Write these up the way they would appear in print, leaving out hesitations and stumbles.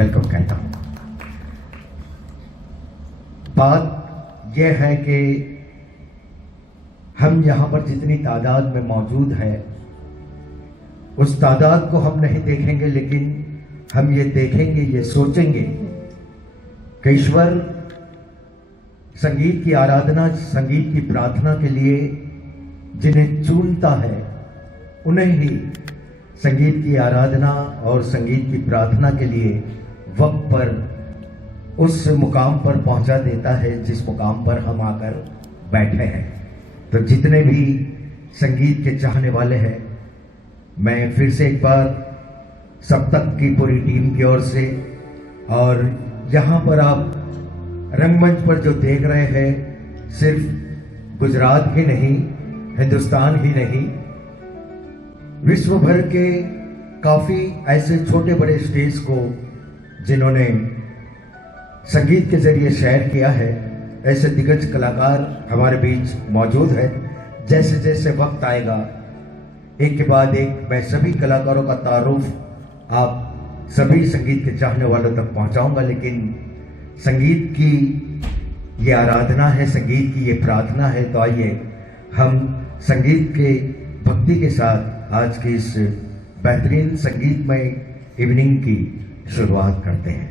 Welcome कहता हूं। बात यह है कि हम यहां पर जितनी तादाद में मौजूद हैं उस तादाद को हम नहीं देखेंगे, लेकिन हम ये देखेंगे, ये सोचेंगे कि ईश्वर संगीत की आराधना, संगीत की प्रार्थना के लिए जिन्हें चुनता है उन्हें ही संगीत की आराधना और संगीत की प्रार्थना के लिए वक्त पर उस मुकाम पर पहुंचा देता है जिस मुकाम पर हम आकर बैठे हैं। तो जितने भी संगीत के चाहने वाले हैं, मैं फिर से एक बार सप्तक की पूरी टीम की ओर से, और यहाँ पर आप रंगमंच पर जो देख रहे हैं, सिर्फ गुजरात ही नहीं, हिंदुस्तान ही नहीं, विश्व भर के काफी ऐसे छोटे बड़े स्टेज को जिन्होंने संगीत के जरिए शेयर किया है, ऐसे दिग्गज कलाकार हमारे बीच मौजूद है। जैसे जैसे वक्त आएगा एक के बाद एक मैं सभी कलाकारों का तारुफ आप सभी संगीत के चाहने वालों तक पहुंचाऊंगा, लेकिन संगीत की ये आराधना है, संगीत की ये प्रार्थना है। तो आइए हम संगीत के भक्ति के साथ आज की इस बेहतरीन संगीतमय इवनिंग की शुरुआत करते हैं।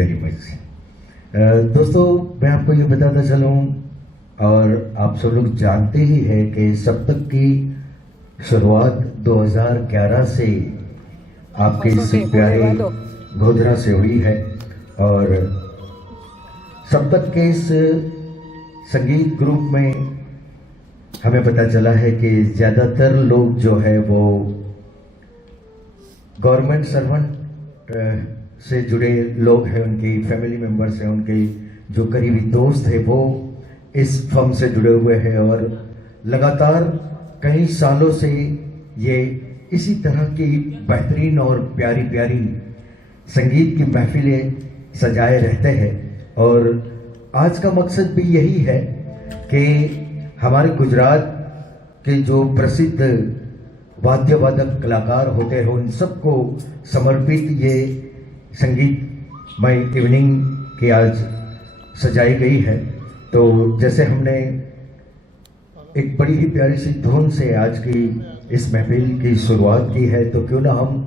Very much. दोस्तों, मैं आपको ये बताता चलूं, और आप सब लोग जानते ही है कि सप्तक की शुरुआत 2011 से आपके इस प्यारे गोधरा से हुई है। और सप्तक के इस संगीत ग्रुप में हमें पता चला है कि ज़्यादातर लोग जो है वो गवर्नमेंट सर्वेंट से जुड़े लोग हैं, उनकी फैमिली मेंबर्स हैं, उनके जो करीबी दोस्त हैं वो इस फर्म से जुड़े हुए हैं। और लगातार कई सालों से ये इसी तरह की बेहतरीन और प्यारी प्यारी संगीत की महफिलें सजाए रहते हैं। और आज का मकसद भी यही है कि हमारे गुजरात के जो प्रसिद्ध वाद्यवादक कलाकार होते हैं उन सबको समर्पित ये संगीतमय इवनिंग की आज सजाई गई है। तो जैसे हमने एक बड़ी ही प्यारी सी धुन से आज की इस महफिल की शुरुआत की है, तो क्यों ना हम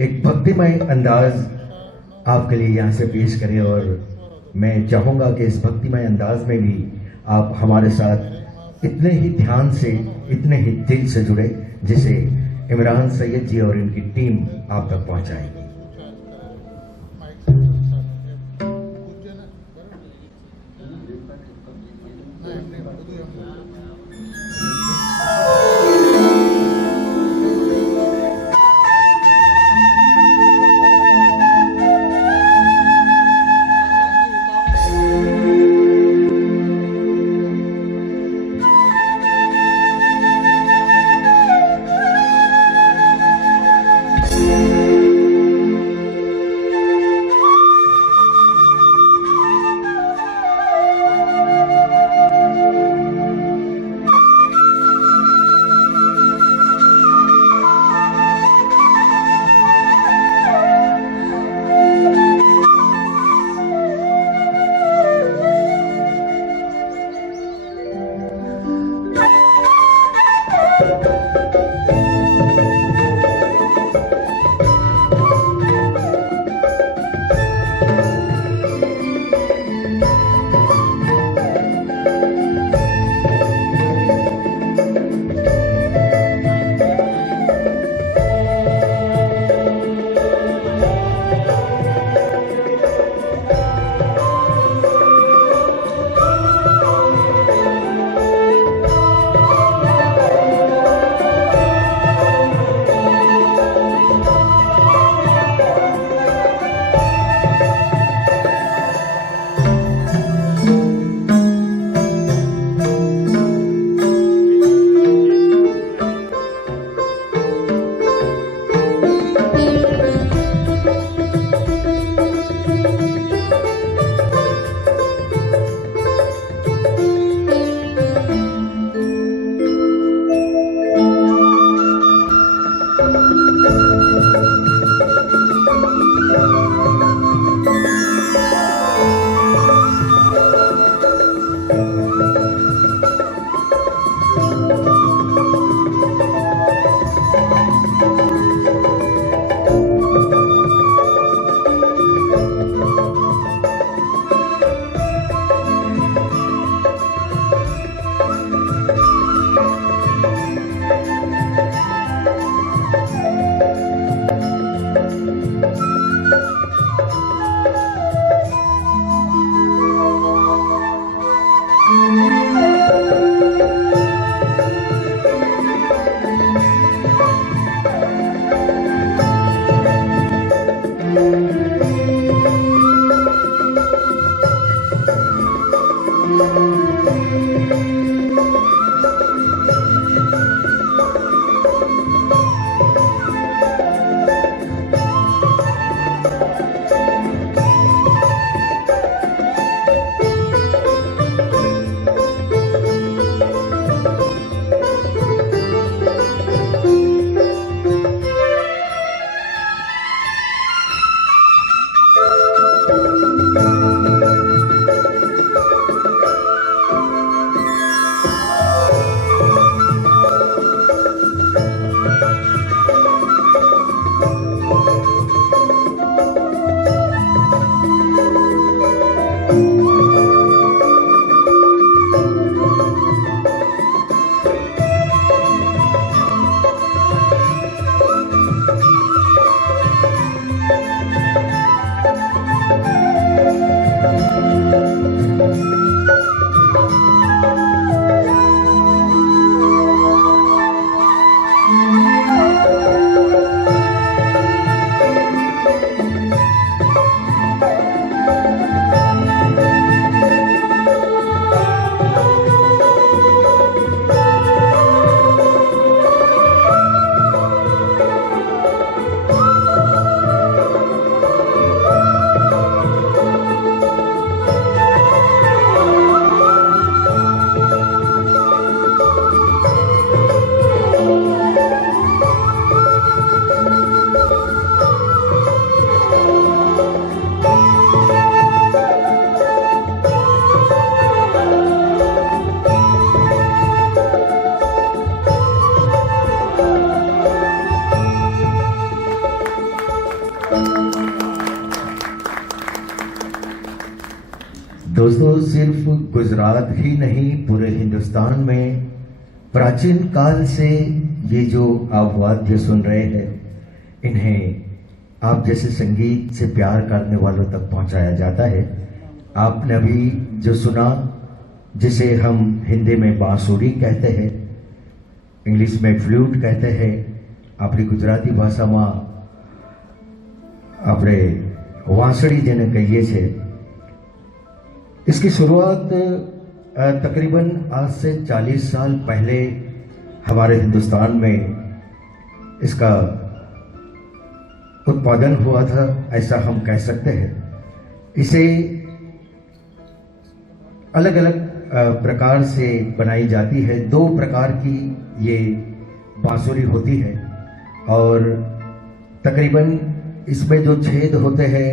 एक भक्तिमय अंदाज आपके लिए यहाँ से पेश करें। और मैं चाहूँगा कि इस भक्तिमय अंदाज में भी आप हमारे साथ इतने ही ध्यान से, इतने ही दिल से जुड़े जिसे इमरान सैयद जी और इनकी टीम आप तक पहुँचाएगी। दोस्तों, सिर्फ गुजरात ही नहीं, पूरे हिंदुस्तान में प्राचीन काल से ये जो आप वाद्य सुन रहे हैं, इन्हें आप जैसे संगीत से प्यार करने वालों तक पहुंचाया जाता है। आपने अभी जो सुना, जिसे हम हिंदी में बांसुरी कहते हैं, इंग्लिश में फ्लूट कहते हैं, अपनी गुजराती भाषाમાં આપણે વાંસળી જેને કહીએ છીએ, इसकी शुरुआत तकरीबन आज से 40 साल पहले हमारे हिंदुस्तान में इसका उत्पादन हुआ था, ऐसा हम कह सकते हैं। इसे अलग अलग प्रकार से बनाई जाती है। 2 प्रकार की ये बांसुरी होती है और तकरीबन इसमें जो छेद होते हैं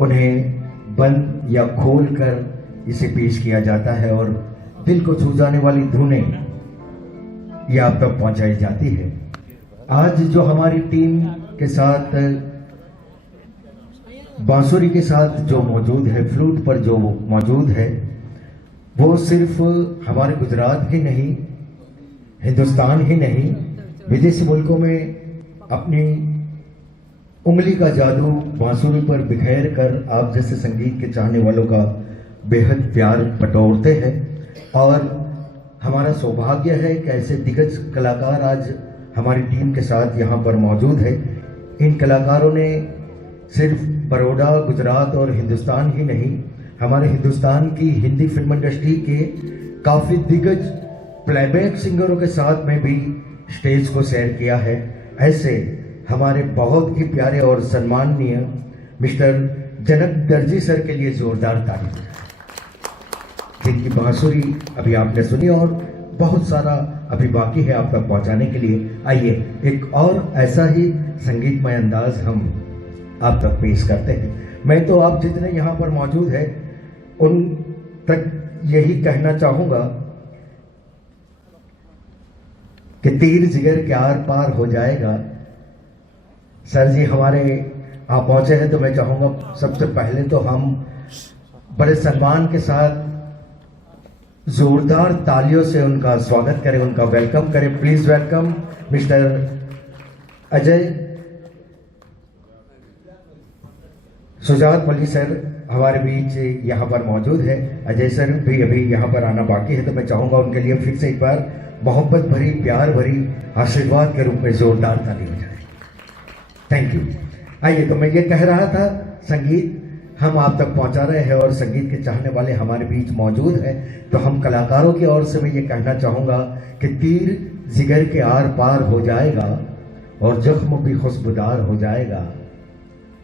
उन्हें बंद या खोल कर इसे पेश किया जाता है और दिल को छू जाने वाली धुनें ये आप तक पहुंचाई जाती है। आज जो हमारी टीम के साथ, बांसुरी के साथ जो मौजूद है, फ्लूट पर जो मौजूद है, वो सिर्फ हमारे गुजरात ही नहीं, हिंदुस्तान ही नहीं, विदेशी मुल्कों में अपनी उंगली का जादू बांसुरी पर बिखेर कर आप जैसे संगीत के चाहने वालों का बेहद प्यार बटोरते हैं। और हमारा सौभाग्य है कि ऐसे दिग्गज कलाकार आज हमारी टीम के साथ यहाँ पर मौजूद है। इन कलाकारों ने सिर्फ बड़ौदा, गुजरात और हिंदुस्तान ही नहीं, हमारे हिंदुस्तान की हिंदी फिल्म इंडस्ट्री के काफ़ी दिग्गज प्लेबैक सिंगरों के साथ में भी स्टेज को सैर किया है। ऐसे हमारे बहुत ही प्यारे और सम्माननीय मिस्टर जनक दर्जी सर के लिए जोरदार ताली, जिनकी बांसुरी अभी आपने सुनी और बहुत सारा अभी बाकी है आप तक पहुंचाने के लिए। आइए एक और ऐसा ही संगीतमय अंदाज हम आप तक पेश करते हैं। मैं तो आप जितने यहाँ पर मौजूद हैं उन तक यही कहना चाहूँगा कि तीर जिगर के आर पार हो जाएगा। सर जी हमारे आप पहुंचे हैं तो मैं चाहूँगा सबसे पहले तो हम बड़े सम्मान के साथ जोरदार तालियों से उनका स्वागत करें, उनका वेलकम करें। Please welcome mister Ajay Sujat Malli sir हमारे बीच यहाँ पर मौजूद है। अजय सर भी अभी यहाँ पर आना बाकी है, तो मैं चाहूँगा उनके लिए फिर से एक बार मोहब्बत भरी, प्यार भरी आशीर्वाद के रूप में जोरदार ताली हो जाए। Thank you. आइए, तो मैं ये कह रहा था, संगीत हम आप तक पहुंचा रहे हैं और संगीत के चाहने वाले हमारे बीच मौजूद हैं, तो हम कलाकारों की ओर से मैं ये कहना चाहूँगा कि तीर जिगर के आर पार हो जाएगा और जख्म भी खुशबूदार हो जाएगा।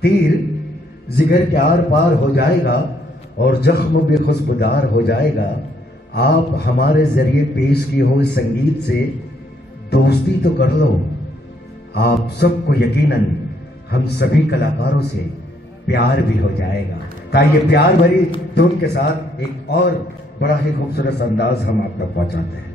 तीर जिगर के आर पार हो जाएगा और जख्म भी खुशबूदार हो जाएगा। आप हमारे जरिए पेश किए हुए संगीत से दोस्ती तो कर लो, आप सबको यकीनन हम सभी कलाकारों से प्यार भी हो जाएगा। ताकि ये प्यार भरी धुन के साथ एक और बड़ा ही खूबसूरत अंदाज हम आप तक पहुंचाते हैं।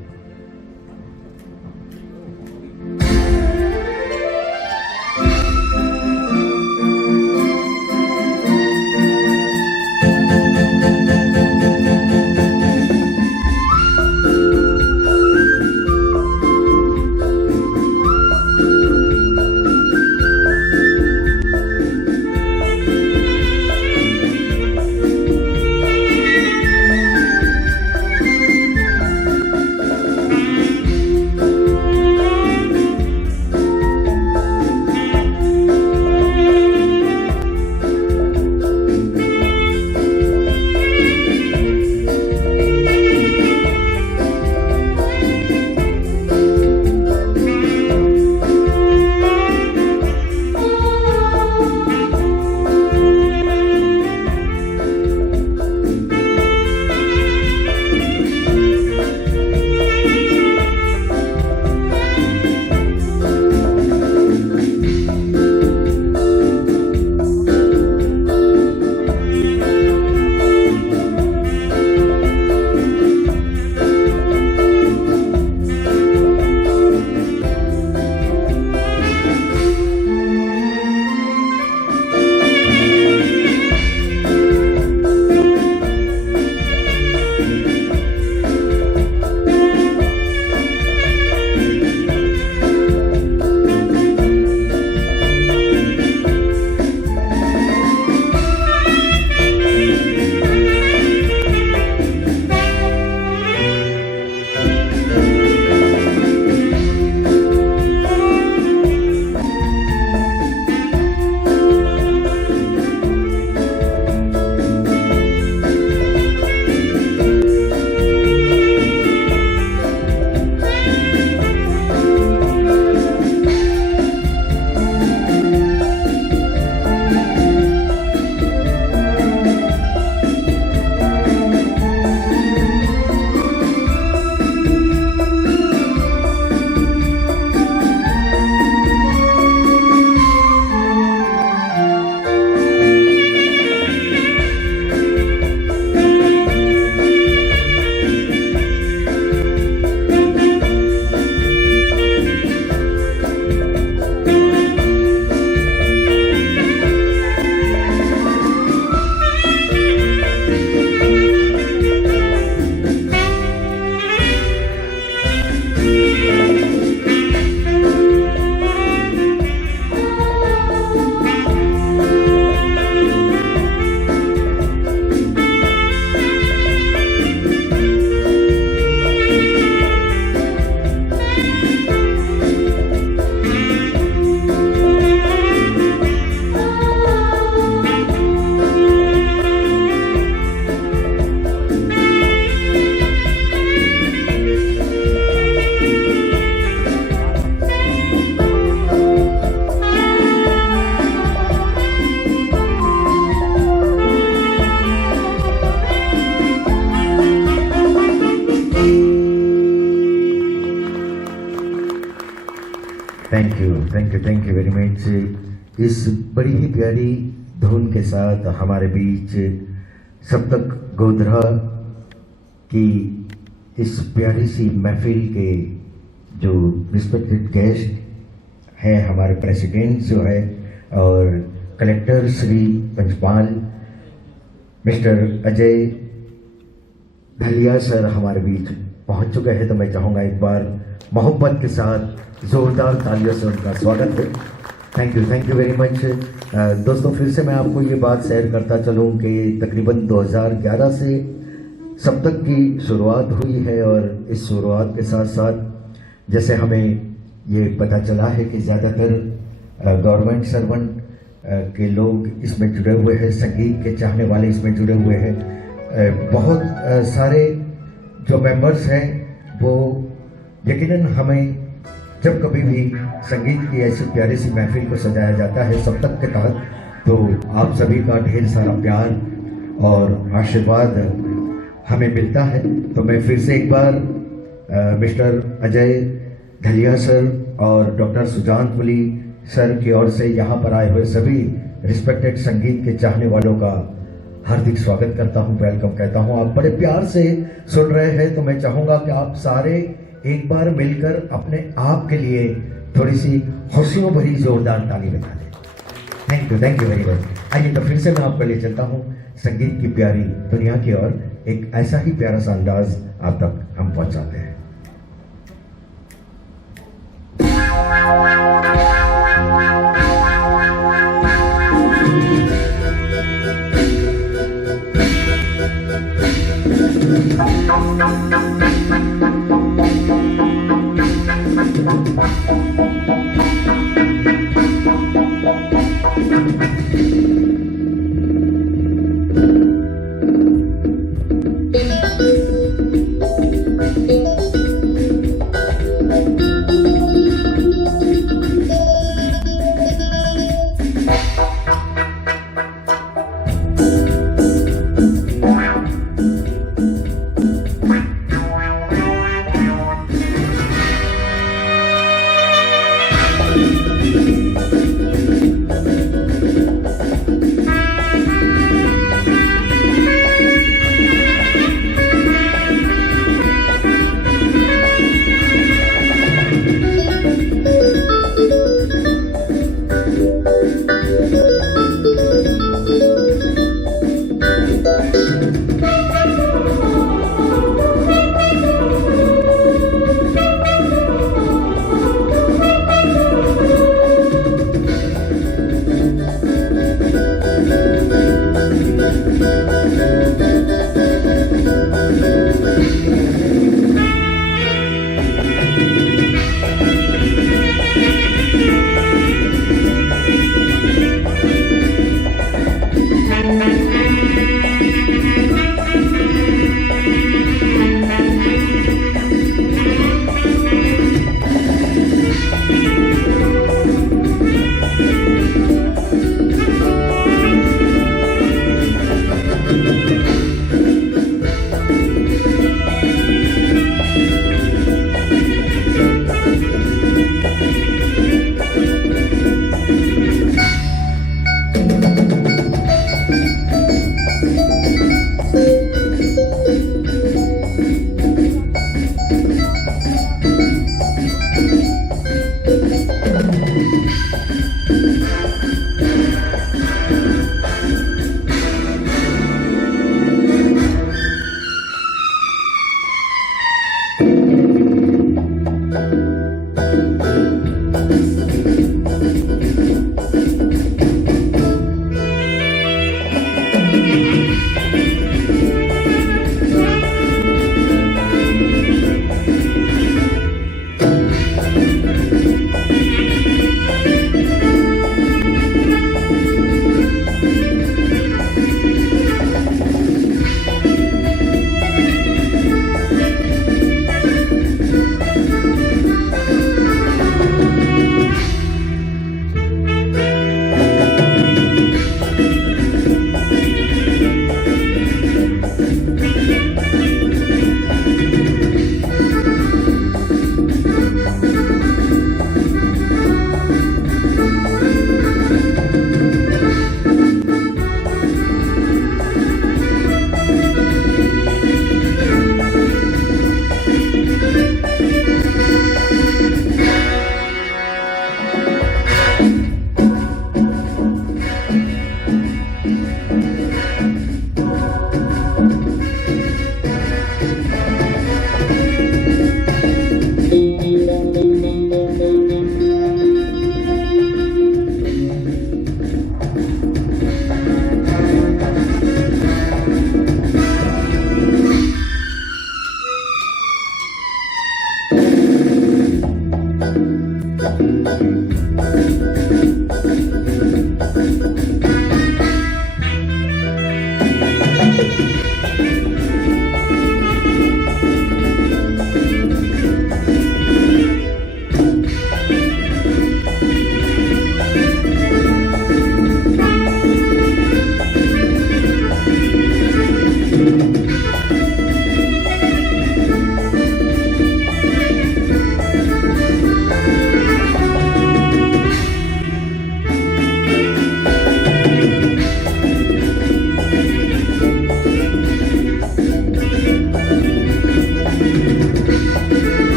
Thank you very much. इस बड़ी ही प्यारी धुन के साथ हमारे बीच सप्तक गोधरा की इस प्यारी सी महफिल के जो रिस्पेक्टेड गेस्ट हैं, हमारे प्रेसिडेंट जो है और collector Shri Panchpal mister Ajay Dhaliya sir हमारे बीच पहुंच चुके हैं, तो मैं चाहूँगा एक बार मोहब्बत के साथ जोरदार तालियों से उनका स्वागत है। Thank you very much. दोस्तों, फिर से मैं आपको ये बात शेयर करता चलूँ कि तकरीबन 2011 से सप्तक की शुरुआत हुई है और इस शुरुआत के साथ साथ जैसे हमें ये पता चला है कि ज़्यादातर गवर्नमेंट सर्वेंट के लोग इसमें जुड़े हुए हैं, संगीत के चाहने वाले इसमें जुड़े हुए हैं। बहुत सारे जो मेंबर्स हैं वो यकीनन हमें जब कभी भी संगीत की ऐसी प्यारी सी महफिल को सजाया जाता है सप्तक के तहत, तो आप सभी का ढेर सारा प्यार और आशीर्वाद हमें मिलता है। तो मैं फिर से एक बार मिस्टर अजय धलिया सर और डॉक्टर सुजान पुली सर की ओर से यहाँ पर आए हुए सभी रिस्पेक्टेड संगीत के चाहने वालों का हार्दिक स्वागत करता हूँ, वेलकम कहता हूँ। आप बड़े प्यार से सुन रहे हैं, तो मैं चाहूँगा कि आप सारे एक बार मिलकर अपने आप के लिए थोड़ी सी खुशियों भरी जोरदार ताली बजा दें। Thank you very much. आइए तो फिर से मैं आपको ले चलता हूँ संगीत की प्यारी दुनिया की ओर, एक ऐसा ही प्यारा सा अंदाज आप तक हम पहुँचाते हैं।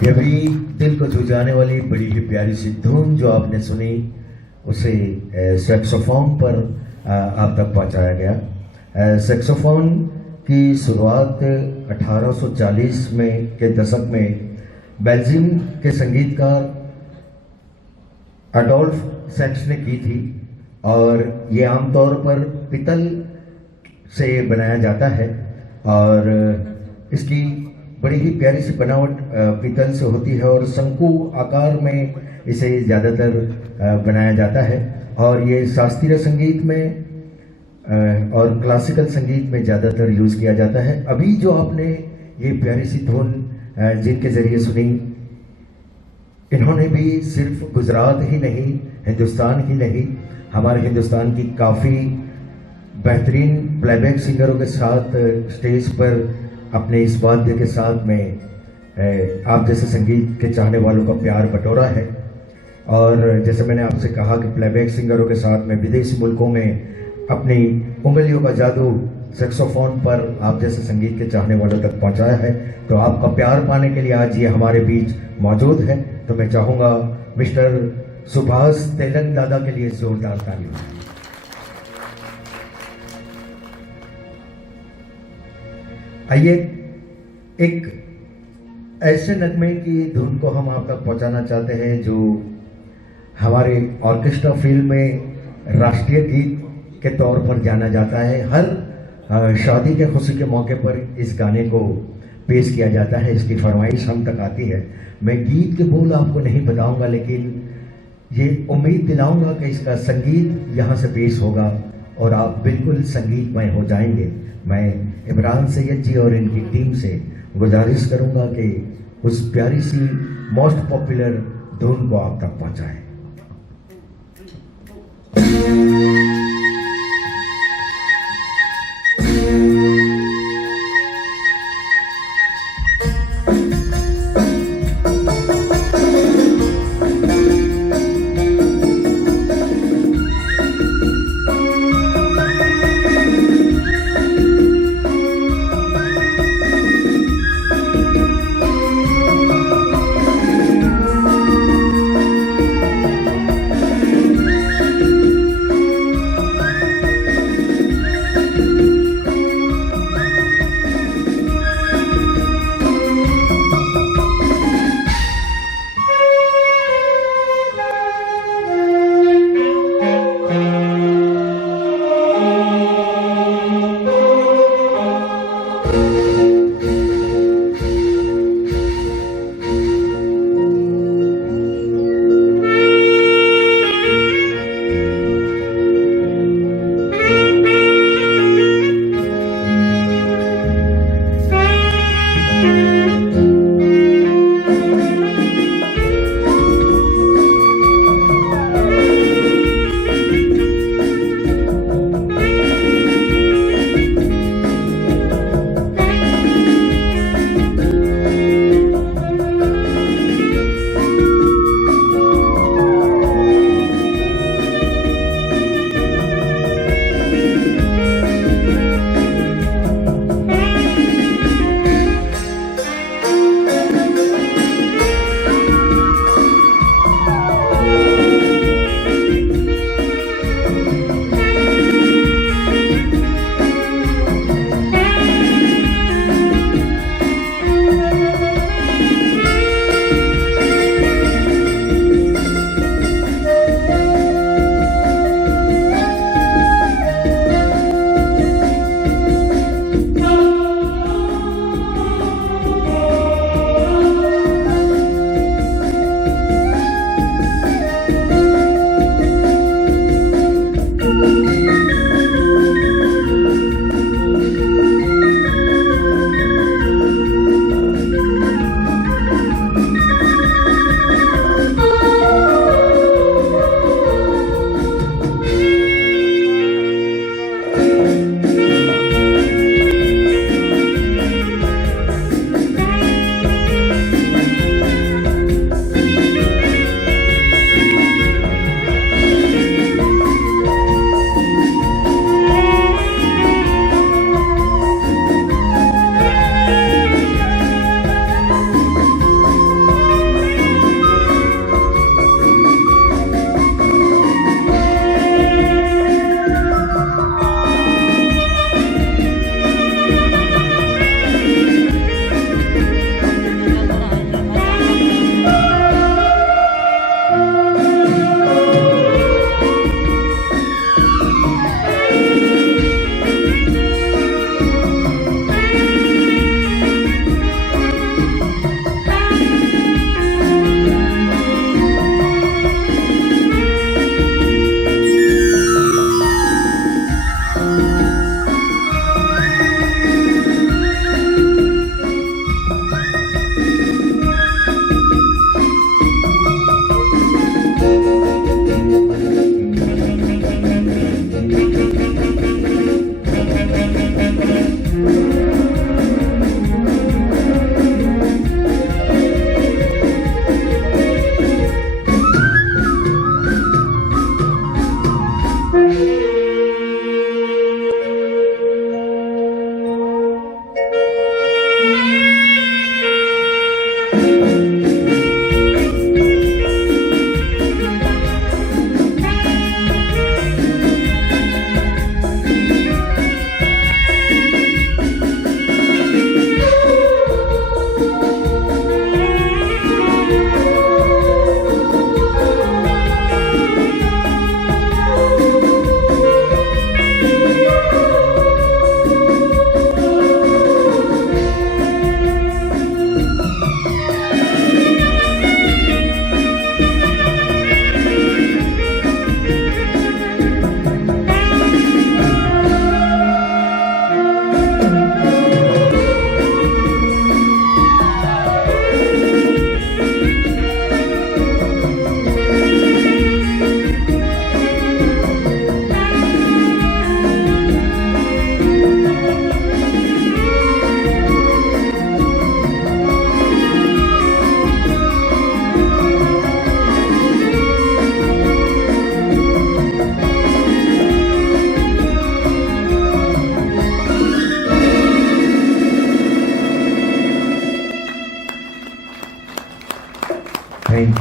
ये भी दिल को छू जाने वाली बड़ी ही प्यारी सी धुन जो आपने सुनी, उसे सैक्सोफोन पर आप तक पहुंचाया गया। सैक्सोफोन की शुरुआत 1840 में के दशक में बेल्जियम के संगीतकार अडोल्फ सैक्स ने की थी, और ये आमतौर पर पितल से बनाया जाता है, और इसकी बड़ी ही प्यारी सी बनावट पीतल से होती है और शंकु आकार में इसे ज़्यादातर बनाया जाता है। और ये शास्त्रीय संगीत में और क्लासिकल संगीत में ज़्यादातर यूज़ किया जाता है। अभी जो आपने ये प्यारी सी धुन जिनके ज़रिए सुनी, इन्होंने भी सिर्फ गुजरात ही नहीं, हिंदुस्तान ही नहीं, हमारे हिंदुस्तान की काफ़ी बेहतरीन प्लेबैक सिंगरों के साथ स्टेज पर अपने इस वाद्य के साथ में आप जैसे संगीत के चाहने वालों का प्यार बटोरा है। और जैसे मैंने आपसे कहा कि प्लेबैक सिंगरों के साथ में विदेशी मुल्कों में अपनी उंगलियों का जादू सैक्सोफोन पर आप जैसे संगीत के चाहने वालों तक पहुंचाया है, तो आपका प्यार पाने के लिए आज ये हमारे बीच मौजूद है। तो मैं चाहूँगा मिस्टर सुभाष तेलंग दादा के लिए जोरदार तालियां। आइए एक ऐसे नगमे की धुन को हम आप तक पहुंचाना चाहते हैं जो हमारे ऑर्केस्ट्रा फिल्म में राष्ट्रीय गीत के तौर पर जाना जाता है। हर शादी के खुशी के मौके पर इस गाने को पेश किया जाता है, इसकी फरमाइश हम तक आती है। मैं गीत के बोल आपको नहीं बताऊंगा, लेकिन ये उम्मीद दिलाऊंगा कि इसका संगीत यहाँ से पेश होगा और आप बिल्कुल संगीतमय हो जाएंगे। मैं इमरान सैयद जी और इनकी टीम से गुजारिश करूंगा कि उस प्यारी सी मोस्ट पॉपुलर धुन को आप तक पहुंचाएं।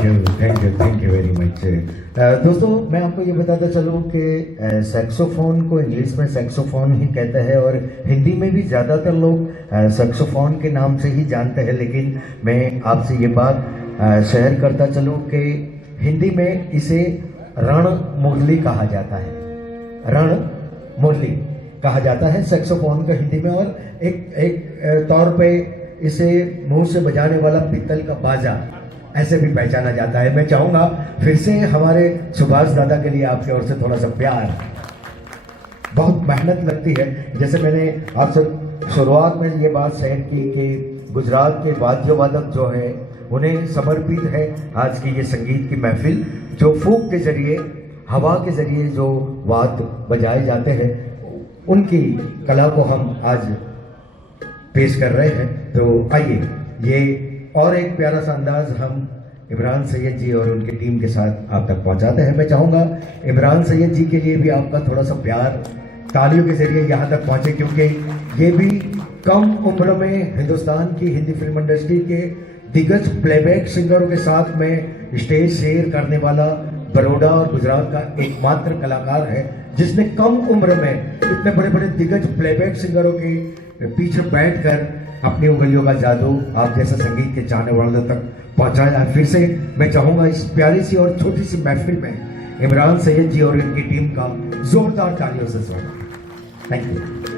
Thank you very much. दोस्तों मैं आपको ये बताता चलूँ कि सैक्सोफोन को इंग्लिश में सैक्सोफोन ही कहते हैं और हिंदी में भी ज़्यादातर लोग सैक्सोफोन के नाम से ही जानते हैं, लेकिन मैं आपसे ये बात शेयर करता चलूँ कि हिंदी में इसे रण मुरली कहा जाता है, रण मुरली कहा जाता है सैक्सोफोन का हिंदी में। और एक तौर पे इसे मुंह से बजाने वाला पित्तल का बाजा ऐसे भी पहचाना जाता है। मैं चाहूंगा फिर से हमारे सुभाष दादा के लिए आपकी ओर से थोड़ा सा प्यार। बहुत मेहनत लगती है, जैसे मैंने आपसे शुरुआत में ये बात शेयर की कि गुजरात के वाद्य वादक जो है उन्हें समर्पित है आज की ये संगीत की महफिल, जो फूक के जरिए, हवा के जरिए जो वाद्य बजाए जाते हैं उनकी कला को हम आज पेश कर रहे हैं। तो आइए ये और एक प्यारा सा अंदाज हम इमरान सैयद जी और उनकी टीम के साथ आप तक पहुंचाते हैं। मैं चाहूंगा इमरान सैयद जी के लिए भी आपका थोड़ा सा प्यार तालियों के जरिए यहाँ तक पहुंचे, क्योंकि ये भी कम उम्र में हिंदुस्तान की हिंदी फिल्म इंडस्ट्री के दिग्गज प्लेबैक सिंगरों के साथ में स्टेज शेयर करने वाला बड़ौदा और गुजरात का एकमात्र कलाकार है जिसने कम उम्र में इतने बड़े बड़े दिग्गज प्लेबैक सिंगरों के पीछे बैठकर अपनी उंगलियों का जादू आप जैसा संगीत के चाहने वालों तक पहुंचाया। फिर से मैं चाहूंगा इस प्यारी सी और छोटी सी महफिल में इमरान सैयद जी और इनकी टीम का जोरदार तालियों से स्वागत। Thank you.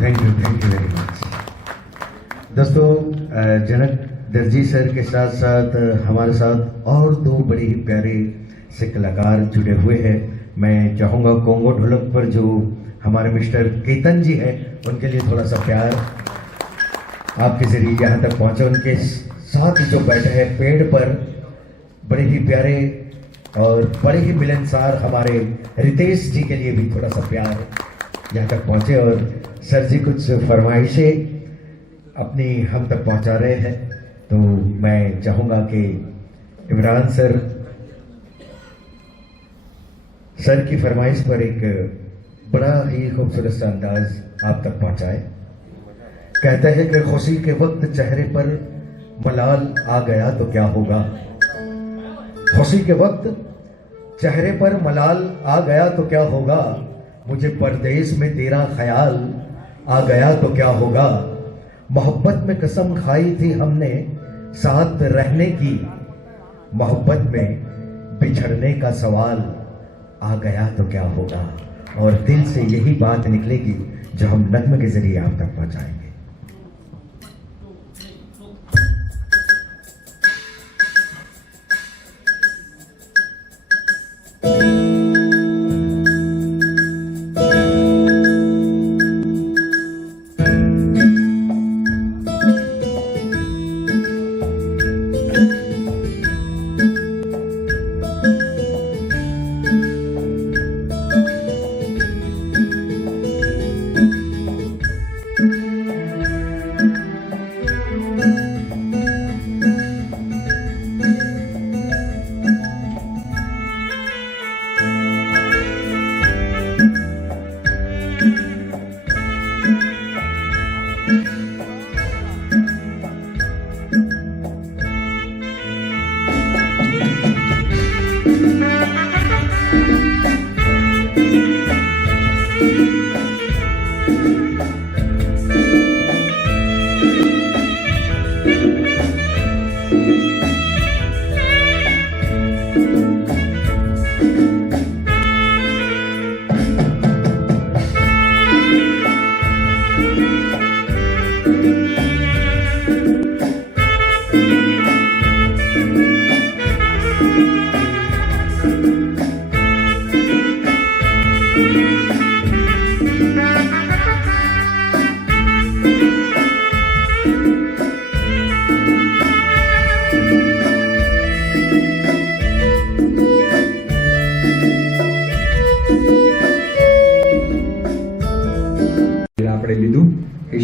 Thank you very much. दोस्तों, जनक दर्जी सर के साथ साथ हमारे साथ और दो बड़े ही प्यारे से कलाकार जुड़े हुए हैं। मैं चाहूँगा कोंगो ढोलक पर जो हमारे मिस्टर केतन जी हैं, उनके लिए थोड़ा सा प्यार आपके जरिए यहाँ तक पहुँचे। उनके साथ जो बैठे हैं पेड़ पर, बड़े ही प्यारे और बड़े ही मिलनसार हमारे रितेश जी के लिए भी थोड़ा सा प्यार यहाँ तक पहुँचे। और सर जी कुछ फरमाइशें अपनी हम तक पहुँचा रहे हैं, तो मैं चाहूँगा कि इमरान सर की फरमाइश पर एक बड़ा ही खूबसूरत सा अंदाज आप तक पहुँचाए। कहते हैं कि खुशी के वक्त चेहरे पर मलाल आ गया तो क्या होगा। खुशी के वक्त चेहरे पर मलाल आ गया तो क्या होगा। मुझे परदेश में तेरा ख्याल आ गया तो क्या होगा। मोहब्बत में कसम खाई थी हमने साथ रहने की, मोहब्बत में बिछड़ने का सवाल आ गया तो क्या होगा। और दिल से यही बात निकलेगी जो हम नग्म के जरिए आप तक पहुंचाएंगे।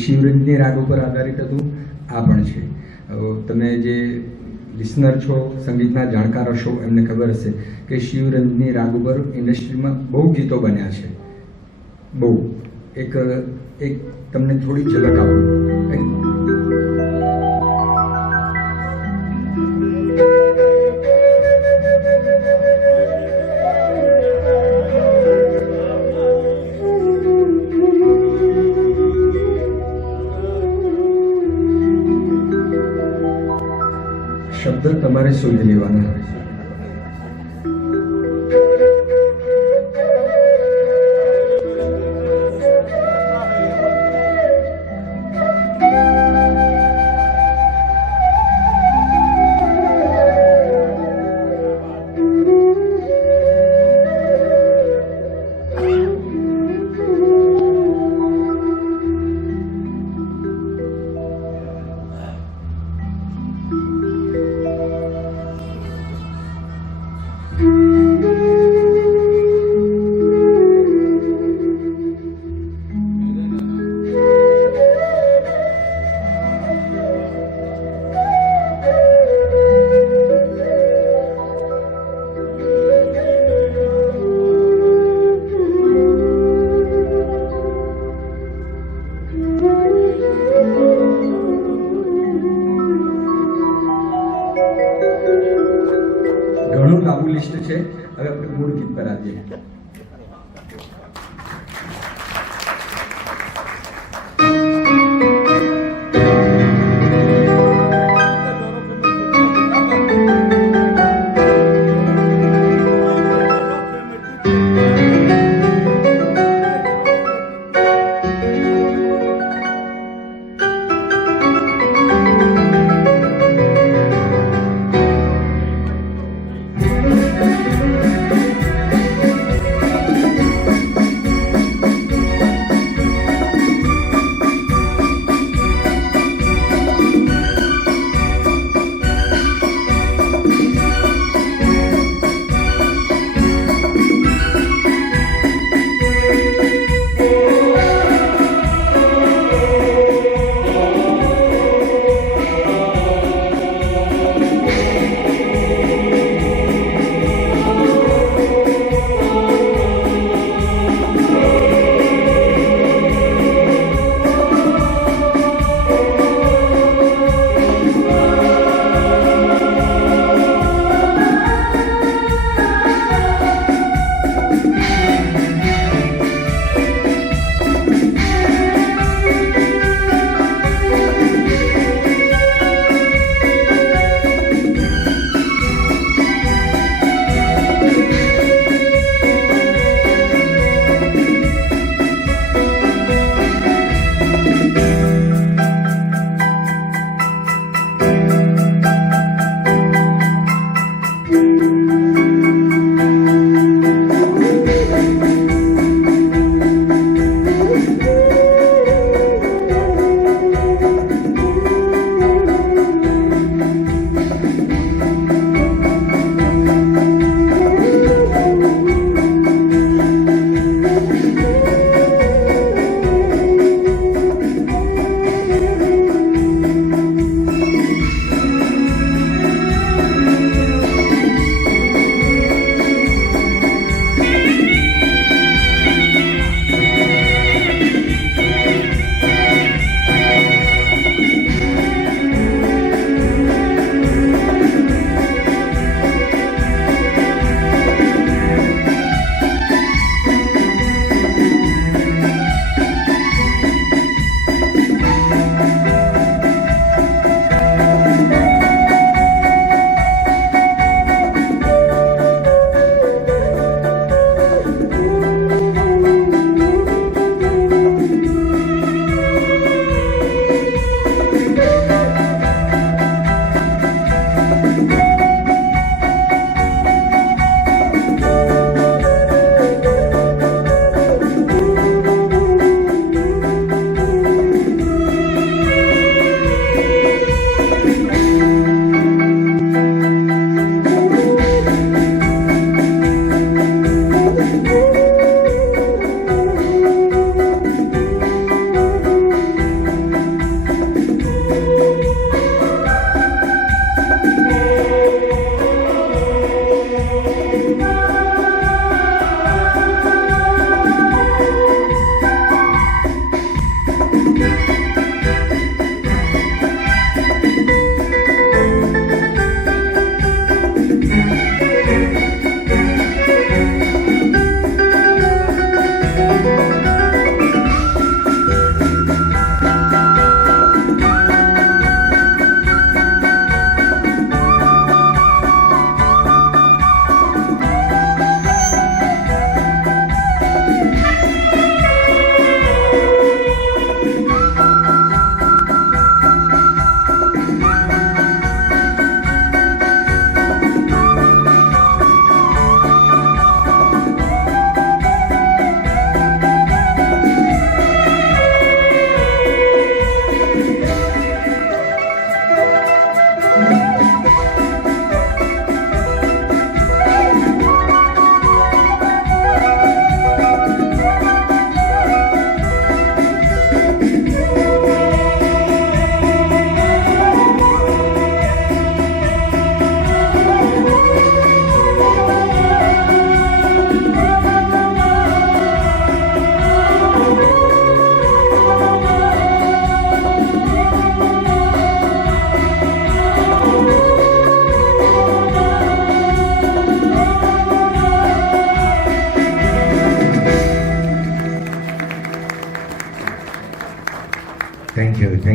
શિવરંજની રાગ ઉપર આધારિત હતું। આ પણ છે। તમે જે લિસનર છો, સંગીતના જાણકાર હશો, એમને ખબર હશે કે શિવરંજની રાગ ઉપર ઇન્ડસ્ટ્રીમાં બહુ ગીતો બન્યા છે, બહુ। એક તમને થોડી ઝલક આપું। શબ્દ તમારે શોધી લેવાના। ઘણું લાંબુ લિસ્ટ છે। હવે આપણે મૂળ ગીત પર આવીએ।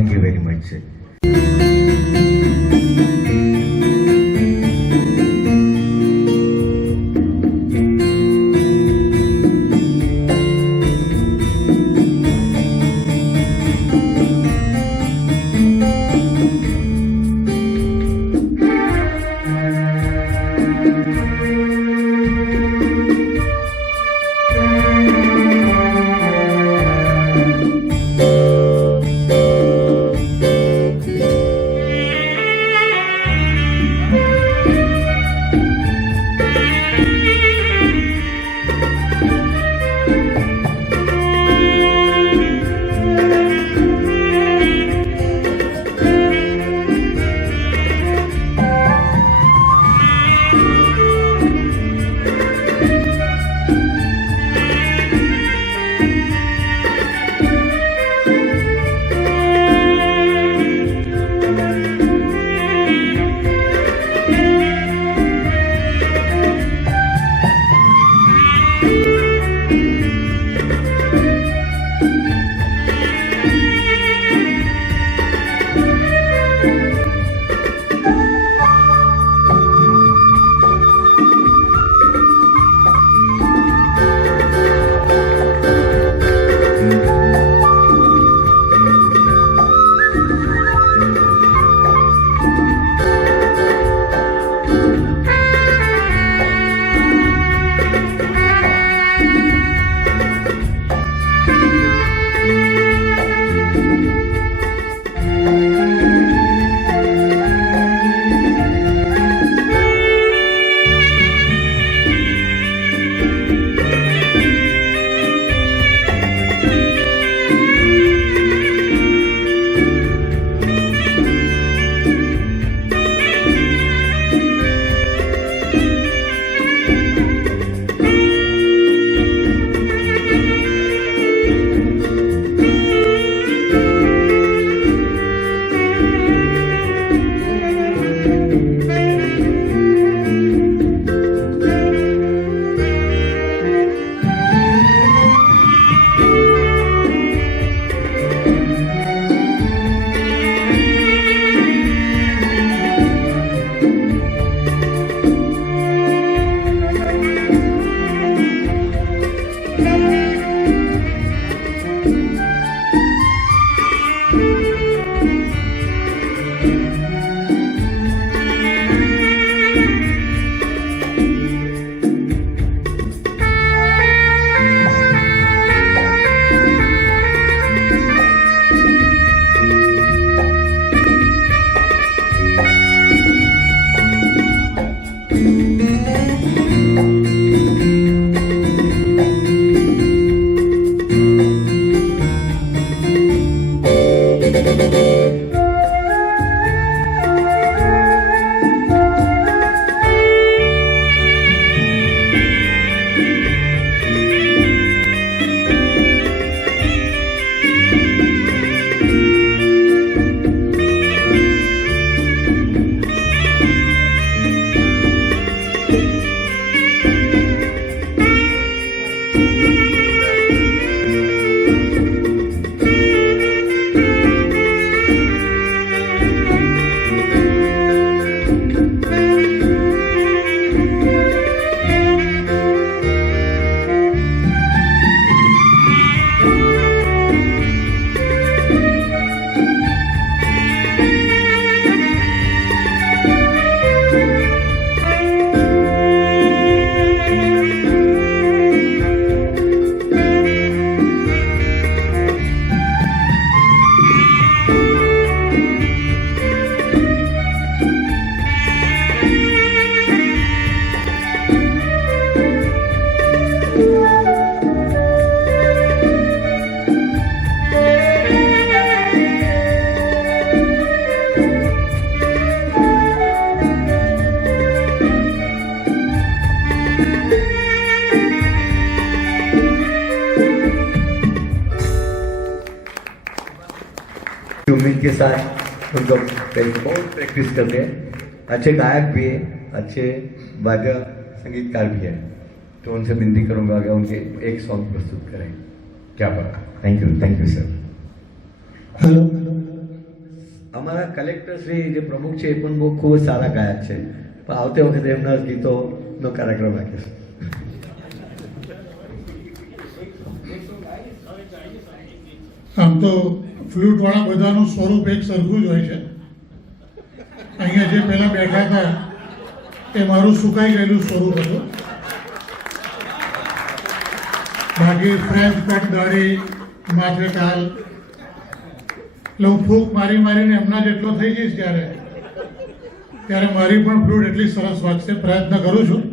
Thank you very much sir. उम्मीद के साथ उनको बहुत प्रैक्टिस करते हैं, अच्छे गायक भी हैं, अच्छे वाद्य संगीतकार भी हैं, तो उनसे विनती करूंगा कि उनके एक सॉन्ग प्रस्तुत करें। क्या बात, थैंक यू सर। हेलो। અમારા કલેક્ટર શ્રી જે પ્રમુખ છે એ પણ બહુ ખૂબ જ સારા ગાયક છે, પણ આવતી વખતે એમના ગીતોનો કાર્યક્રમ રાખીશું. આમ તો ફ્લૂટવાળા બધાનું સ્વરૂપ એક સરખું જ હોય છે. અહીંયા જે પહેલા બેઠા હતા એ મારું સુકાઈ ગયેલું સ્વરૂપ હતું. બાકી ફ્રેન્ચ કટ દાઢી, માથે ટાલ, એટલે હું ફૂંક મારી મારીને એમના જેટલો થઈ જઈશ ત્યારે મારી પણ ફ્લૂટ એટલી સરસ વાગશે. પ્રયત્ન કરું છું.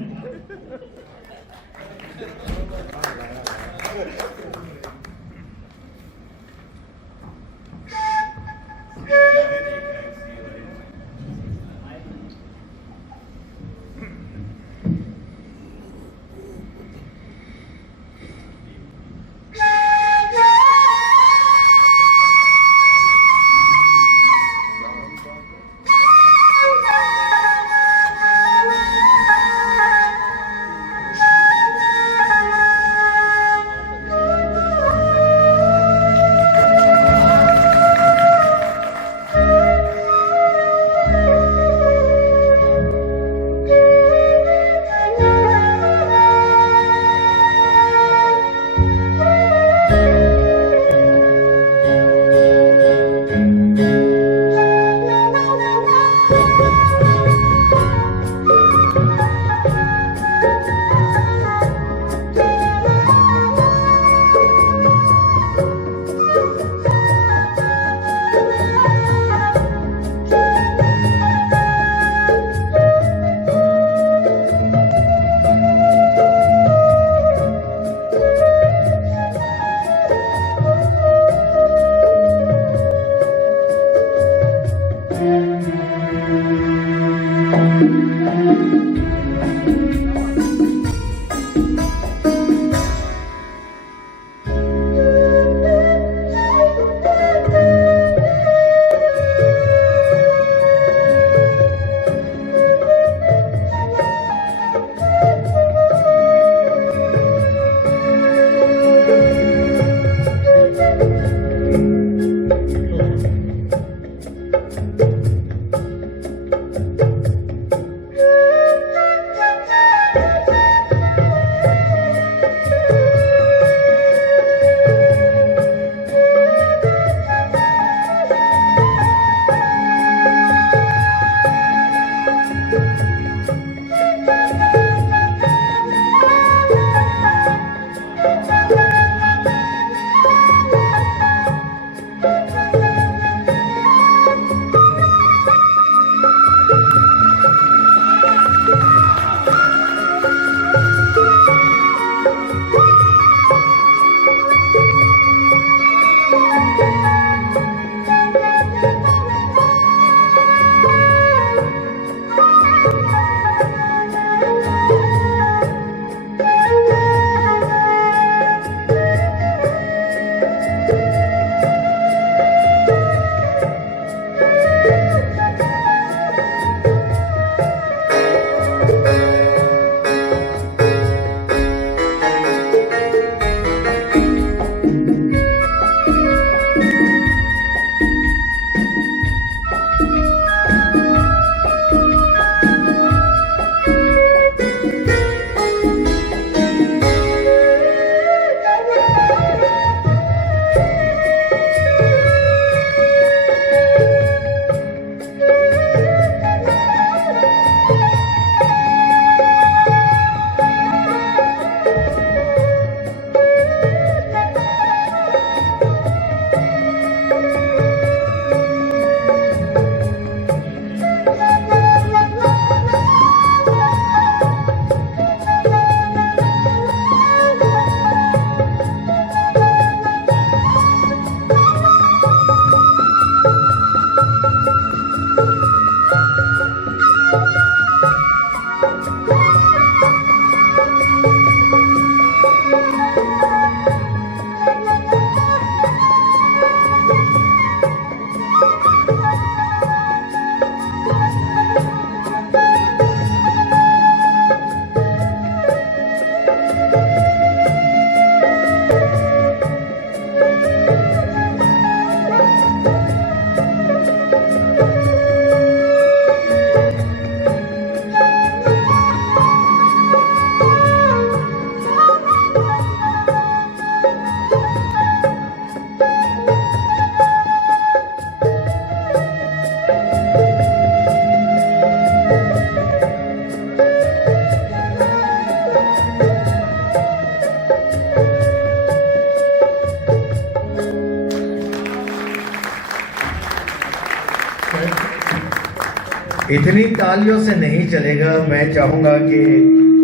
इतनी तालियों से नहीं चलेगा। मैं चाहूंगा कि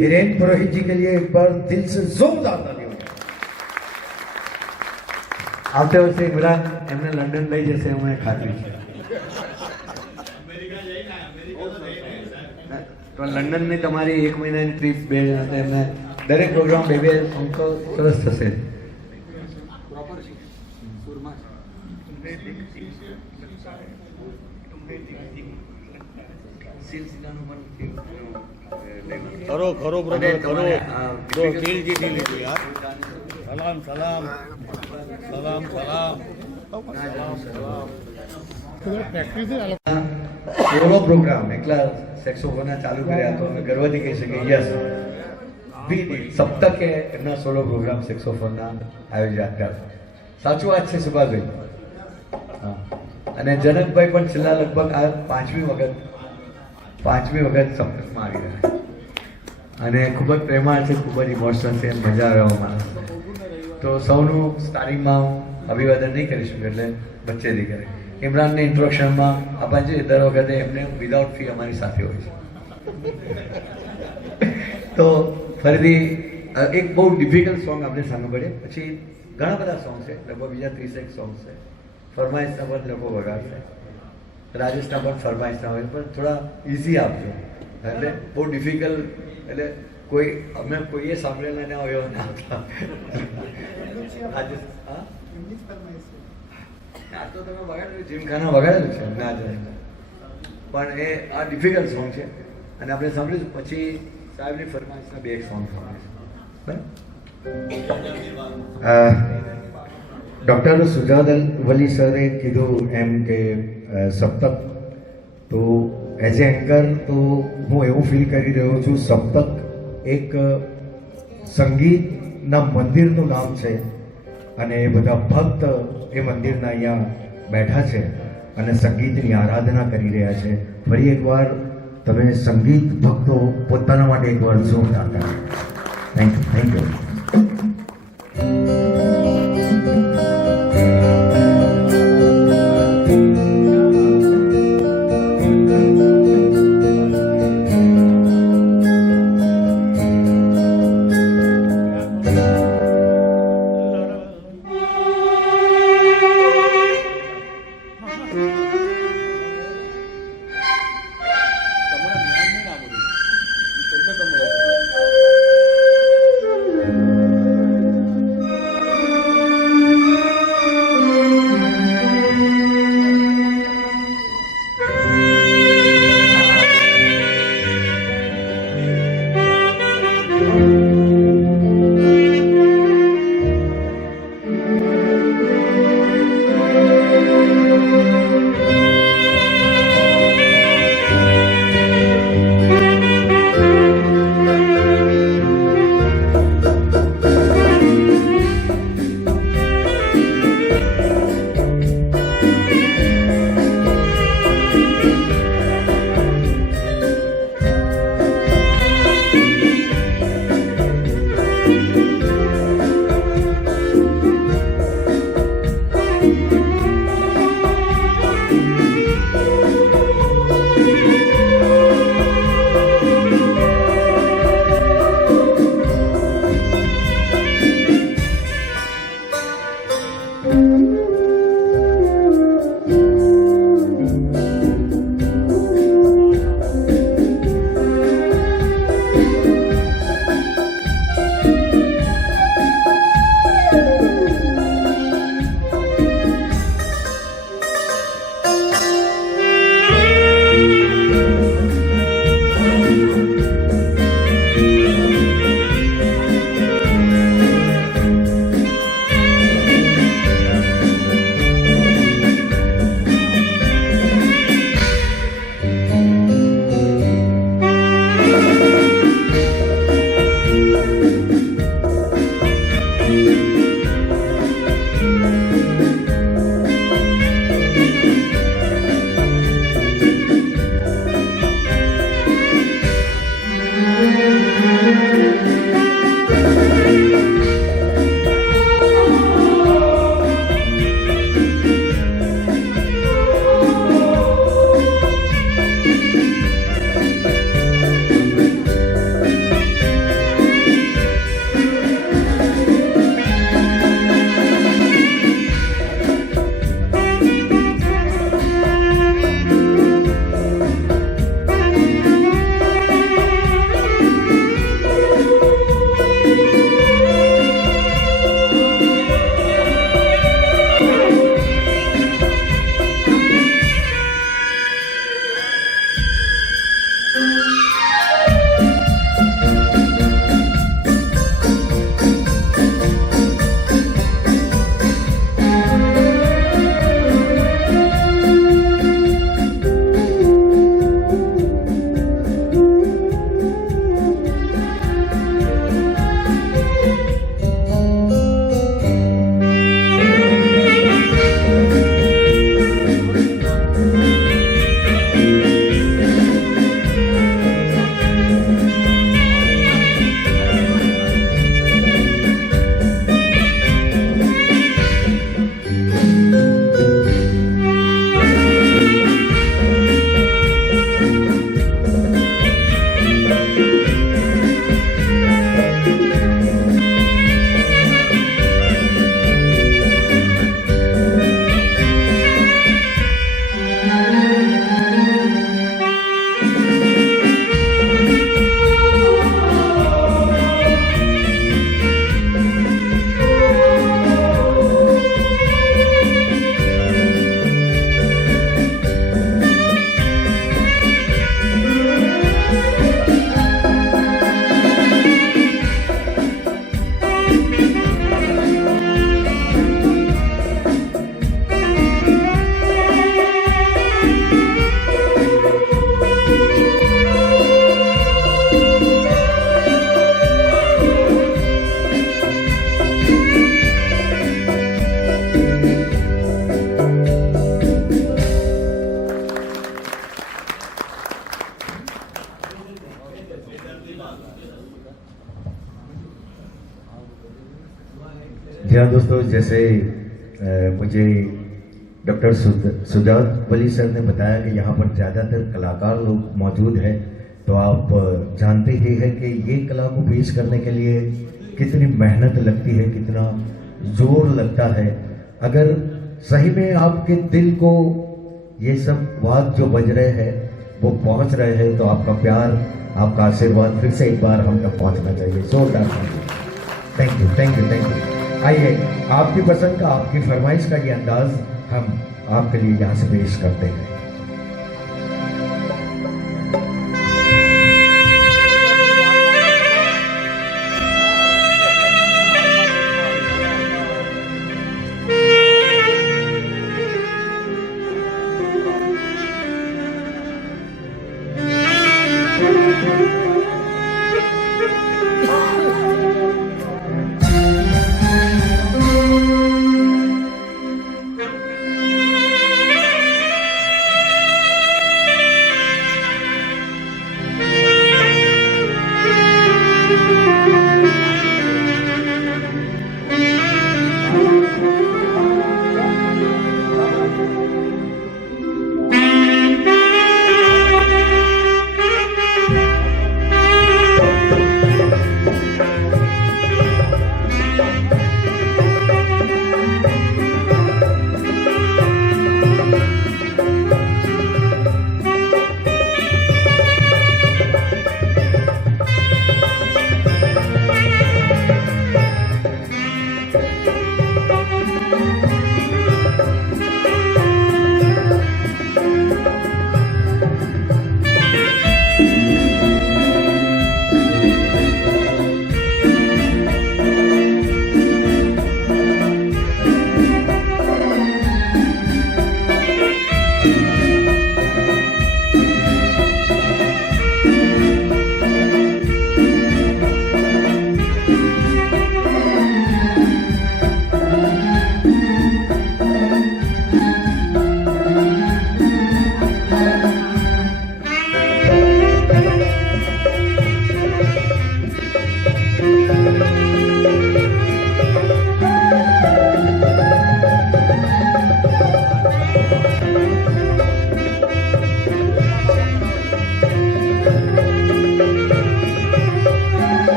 हिरेन पुरोहित जी के लिए एक बार दिल से जोरदार तालियों। આવતે વર્ષે ઇમરાન એમને લંડન લઈ જશે મને ખાતરી છે. પણ લંડનની તમારી 1 મહિનાની ટ્રીપ 2 જણા એમને દરેક પ્રોગ્રામ 2 અંકો સરસ થશે. करो करो ब्रदर करो दो दिल जी दिल जी यार सलाम सलाम सलाम सलाम પ્રેક્ટિસ છે આ લોકો. સોલો પ્રોગ્રામ એકલા સેક્સોફોનના ચાલુ કર્યા તો અમે ગર્વથી કહી શકીએ યસ વી ડીડ સપ્તકે એમના સોલો પ્રોગ્રામ સેક્સોફોનના આયોજન કર્યા. સાચું વાત છે સુભાષભાઈ. હા અને જનકભાઈ પણ છેલ્લા લગભગ આ પાંચમી વખત સપ્તકમાં આવી રહ્યા અને ખૂબ જ પ્રેમાળ છે, ખૂબ જ ઇમોશનલ છે, મજા આવે એવો માણસ. તો સૌનું સ્ટાર્ટિંગમાં હું અભિવાદન નહીં કરી શકું એટલે વચ્ચેથી કરે. ઇમરાનને ઇન્ટ્રોડક્શનમાં આપણે જોઈએ દર વખતે એમને વિધાઉટ ફી અમારી સાથે હોય છે. તો ફરીથી એક બહુ ડિફિકલ્ટ સોંગ આપણે સામે પડે. પછી ઘણા બધા સોંગ છે, લગભગ બીજા 30 સોંગ છે. ફરમાઈશના પણ લોકો વગાડશે, રાજેશના પણ ફરમાઈશના હોય, પણ થોડા ઇઝી આપજો. એટલે બહુ ડિફિકલ્ટ એટલે કોઈ અમે કોઈએ સાંભળેલા ના હોય એવા ના હતા. રાજેશ હા આ તો તમે વગાડેલું જીમખાના વગાડેલું છે ના જાય, પણ એ આ ડિફિકલ્ટ સોંગ છે અને આપણે સાંભળીશું. પછી સાહેબની ફરમાઈશના 2 સોંગ સાંભળીશું. ડૉક્ટર સુજાદ વલી સરે કીધું એમ કે સપ્તક, તો એઝ એ એન્કર તો હું એવું ફીલ કરી રહ્યો છું સપ્તક એક સંગીતના મંદિરનું નામ છે અને એ બધા ભક્ત એ મંદિરના અહીંયા બેઠા છે અને સંગીતની આરાધના કરી રહ્યા છે. ફરી એકવાર તમે સંગીત ભક્તો પોતાના માટે એકવાર જોરદાર કરો. Thank you. તમને જ્ઞાન નહીં ના બધું એટલે તમે जी हाँ दोस्तों, जैसे मुझे डॉक्टर सुजात वली सर ने बताया कि यहाँ पर ज़्यादातर कलाकार लोग मौजूद हैं, तो आप जानते ही हैं कि ये कला को पेश करने के लिए कितनी मेहनत लगती है, कितना जोर लगता है। अगर सही में आपके दिल को ये सब वाद जो बज रहे हैं वो पहुंच रहे हैं, तो आपका प्यार, आपका आशीर्वाद फिर से एक बार हम तक पहुंचना चाहिए। जोरदार thank you, thank you, thank you. आइए, आपकी पसंद का, आपकी फरमाइश का ये अंदाज हम आपके लिए यहाँ से पेश करते हैं।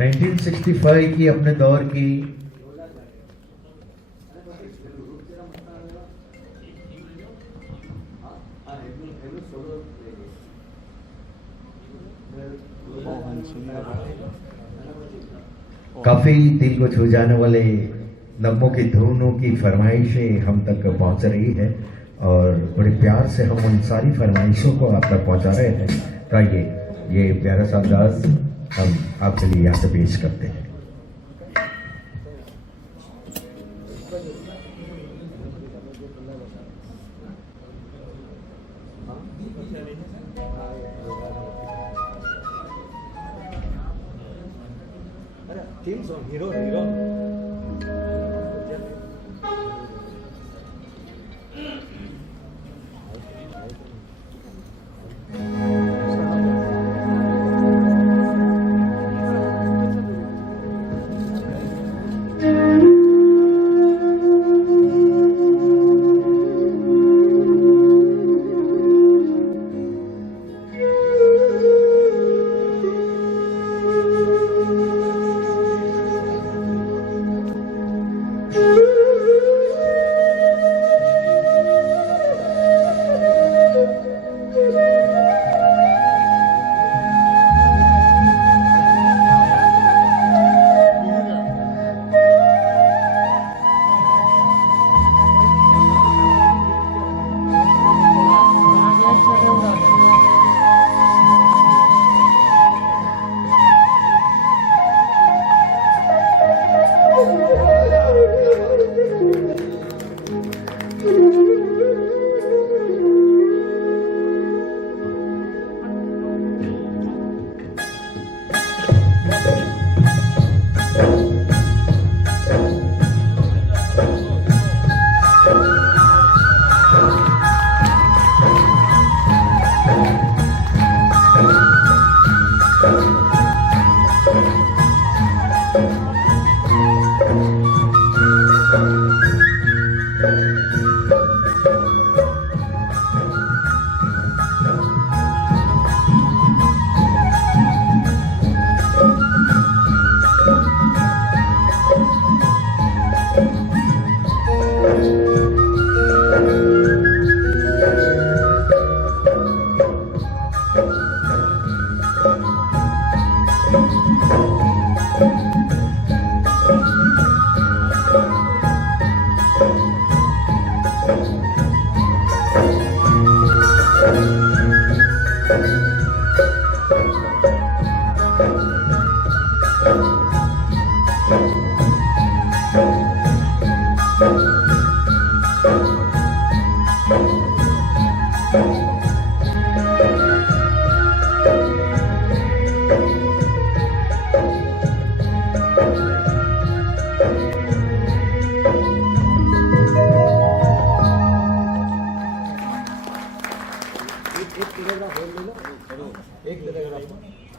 1965 की अपने दौर की काफी दिल को छू जाने वाले नगमों की धुनों की फरमाइशें हम तक पहुंच रही है और बड़े प्यार से हम उन सारी फरमाइशों को आप तक पहुंचा रहे हैं। तो आइए ये प्यारा सा अंदाज हम आपके लिए यहाँ से पेश करते हैं। थीम सॉन्ग हीरो हीरो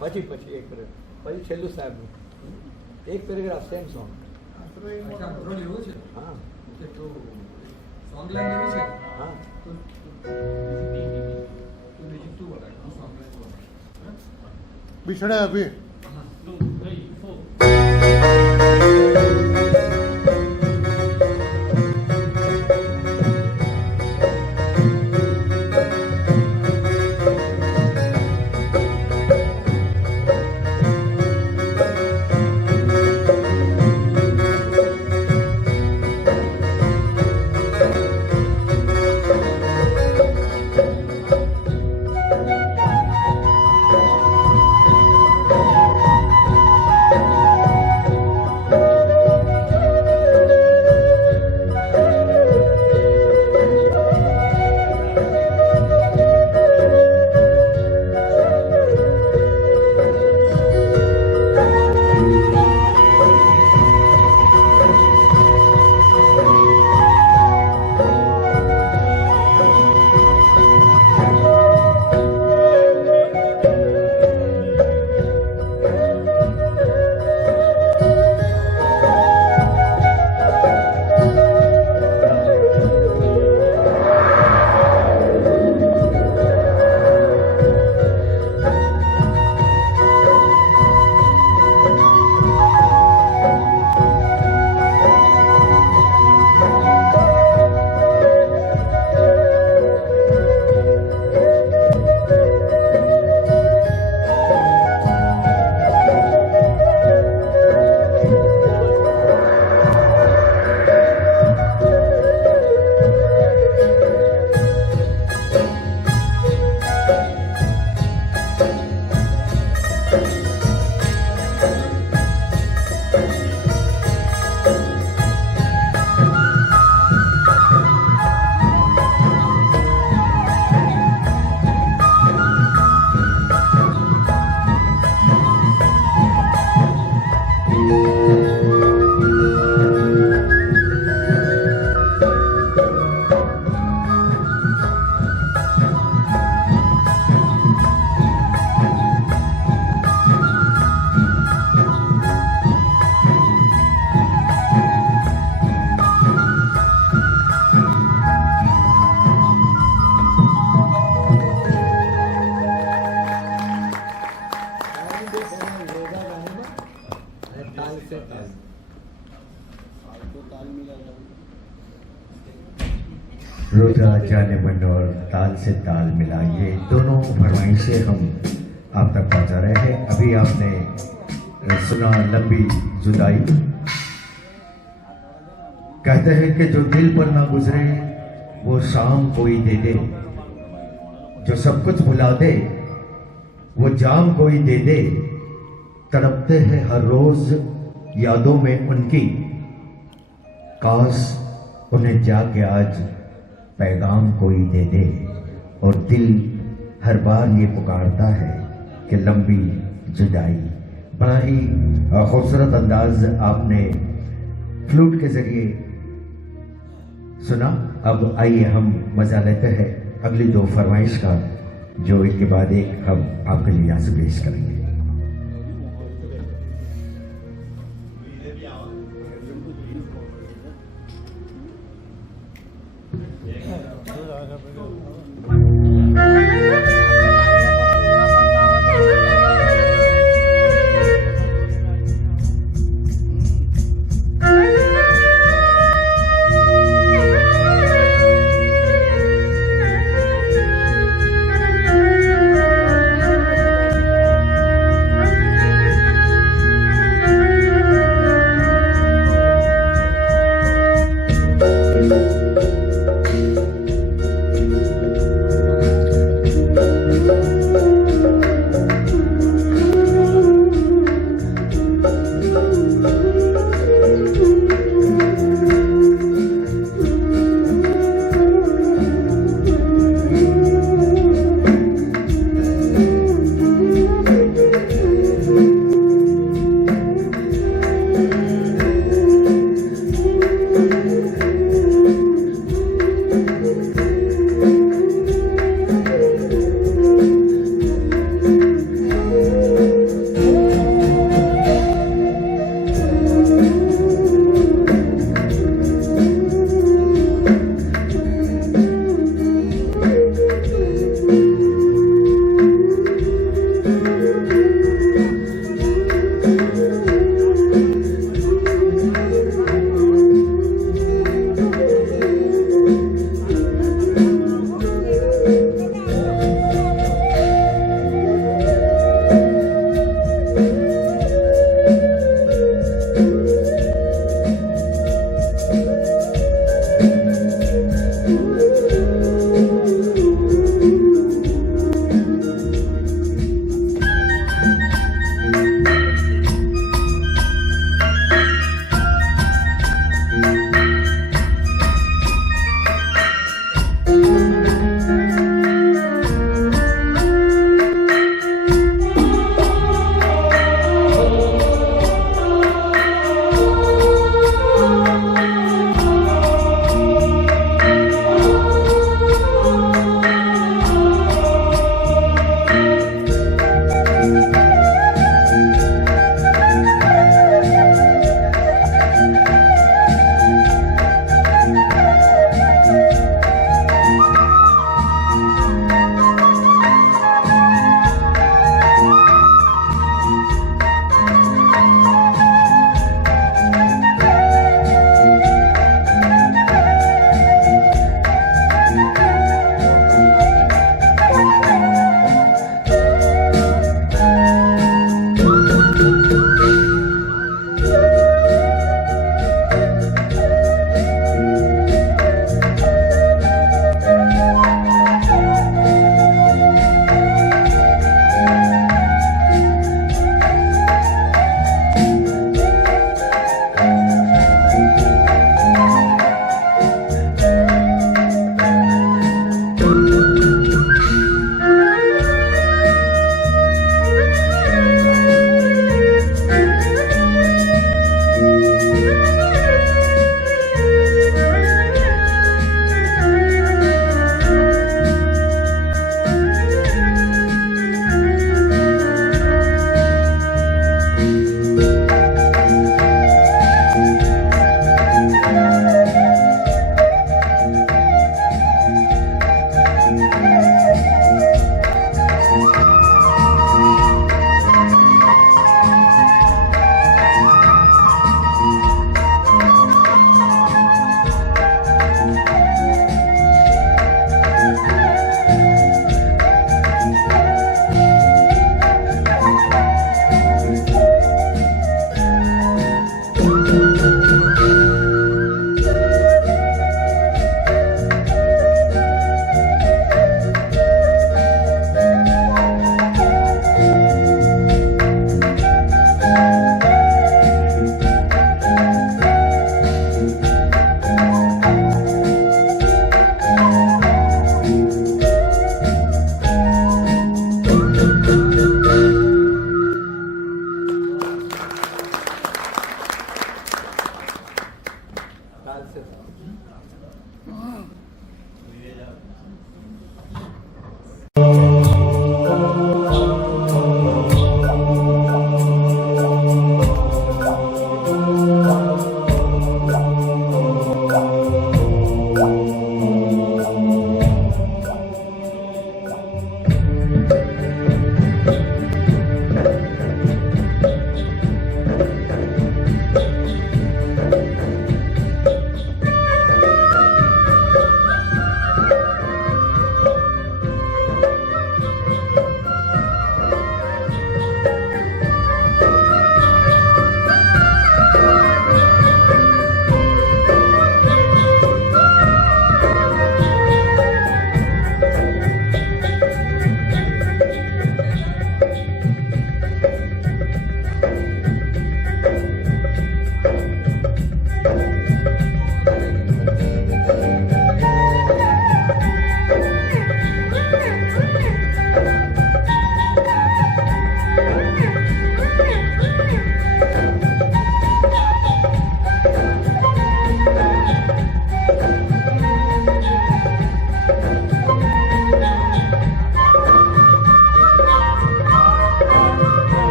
પછી પછી એક પછી છેલ્લું સાહેબનું એક પેરેગ્રાફ સેમ સોંગ હા હા बिछड़े अभी जाने मन और ताल से ताल मिला, ये दोनों फरमाइशें हम आप तक पहुंचा रहे हैं। अभी आपने सुना लंबी जुदाई। कहते हैं कि जो दिल पर ना गुजरे वो शाम कोई दे दे, जो सब कुछ भुला दे वो जाम कोई दे दे। तड़पते हैं हर रोज यादों में उनकी, काश उन्हें जाके आज पैगाम कोई दे दे। और दिल हर बार ये पुकारता है कि लंबी जुदाई। बड़ा ही खूबसूरत अंदाज आपने फ्लूट के जरिए सुना। अब आइए हम मजा लेते हैं अगली दो फरमाइश का, जो एक के बाद एक हम आपके लिए यहाँ से पेश करेंगे।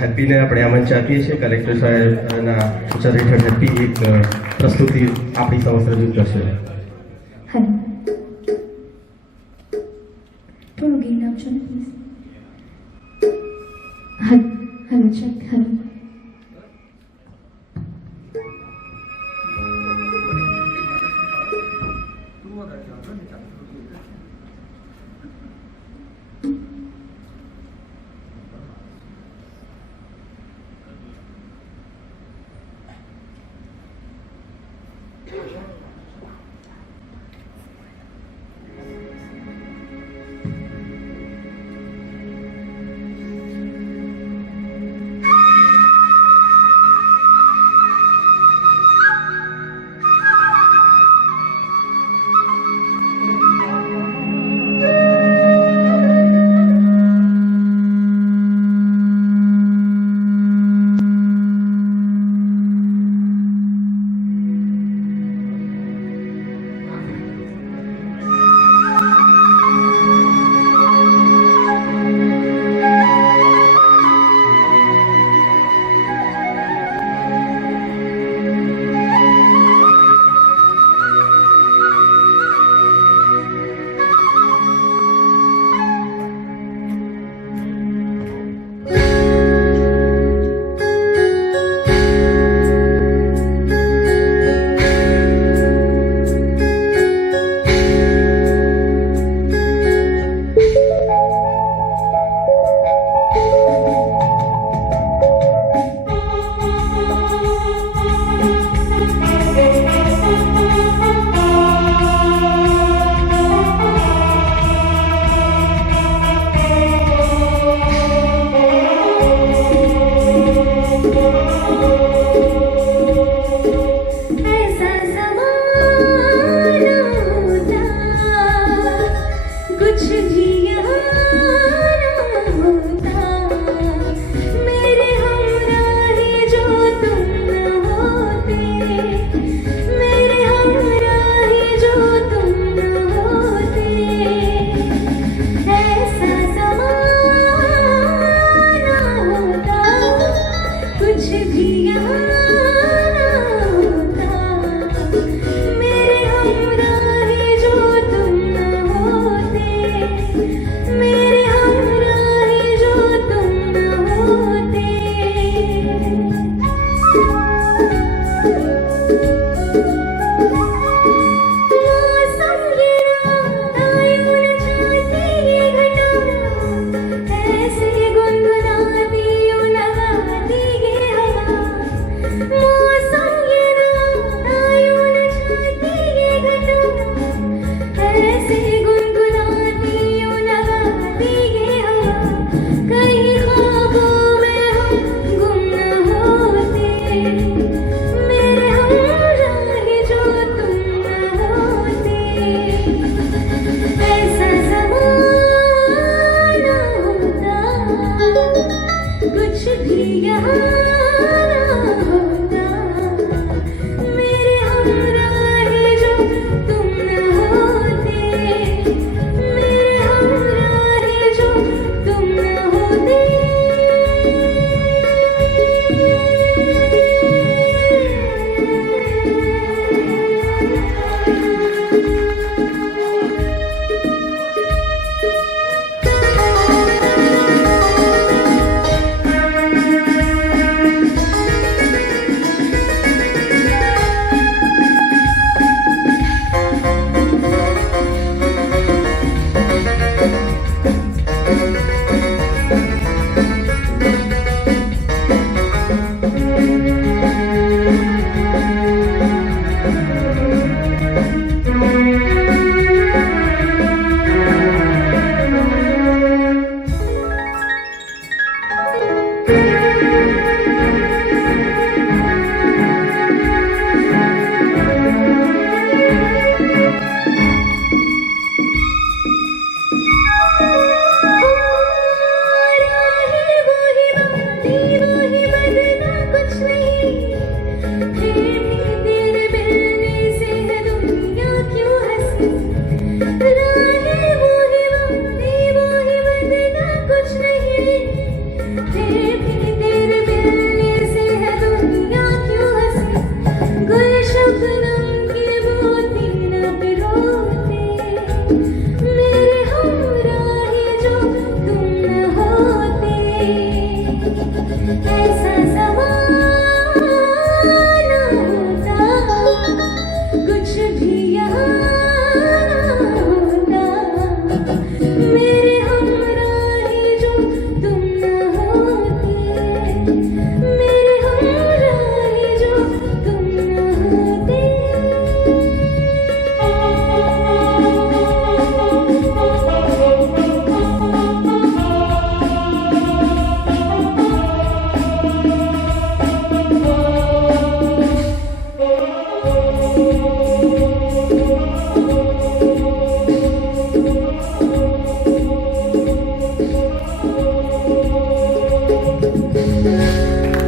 હેપીને આપણે આમંત્રણ આપીએ છીએ કલેક્ટર સાહેબના સૂચન હેઠળ હેપી એક પ્રસ્તુતિ આપણી સમસ્ત રજૂ કરશે. હલો થોડું ગેઇન આપજો ને please. Hello check hello.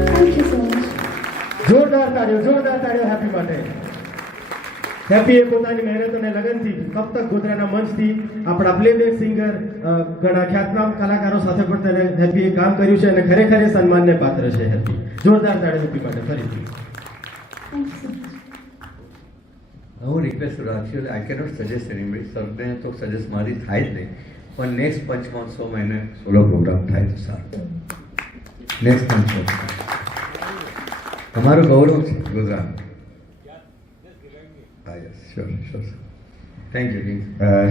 Thank you so much. જોરદાર તાળીઓ હેપી માટે. હેપીએ પોતાની મહેનત અને લગનથી કબ તક ગોધરાના મંચથી આપણા પ્લેબેક સિંગર ઘણા ખ્યાતનામ કલાકારો સાથે પણ તેને હેપીએ કામ કર્યું છે અને ખરેખર એ સન્માનને પાત્ર છે. હેપી જોરદાર તાળીઓ હેપી માટે ફરીથી. Thank you so much. હું રિક્વેસ્ટ કરું એકચ્યુઅલી આઈ કેનોટ સજેસ્ટ એનીબડી, સરને તો સજેસ્ટ મારી થાય જ નહીં, પણ નેક્સ્ટ પંચમહોત્સવમાં એને સોલો પ્રોગ્રામ થાય તો સારું. નેક્સ્ટ પંચમહોત્સવ તમારું ગૌરવ છે ગુજરાત. हाँ yes sure thank you.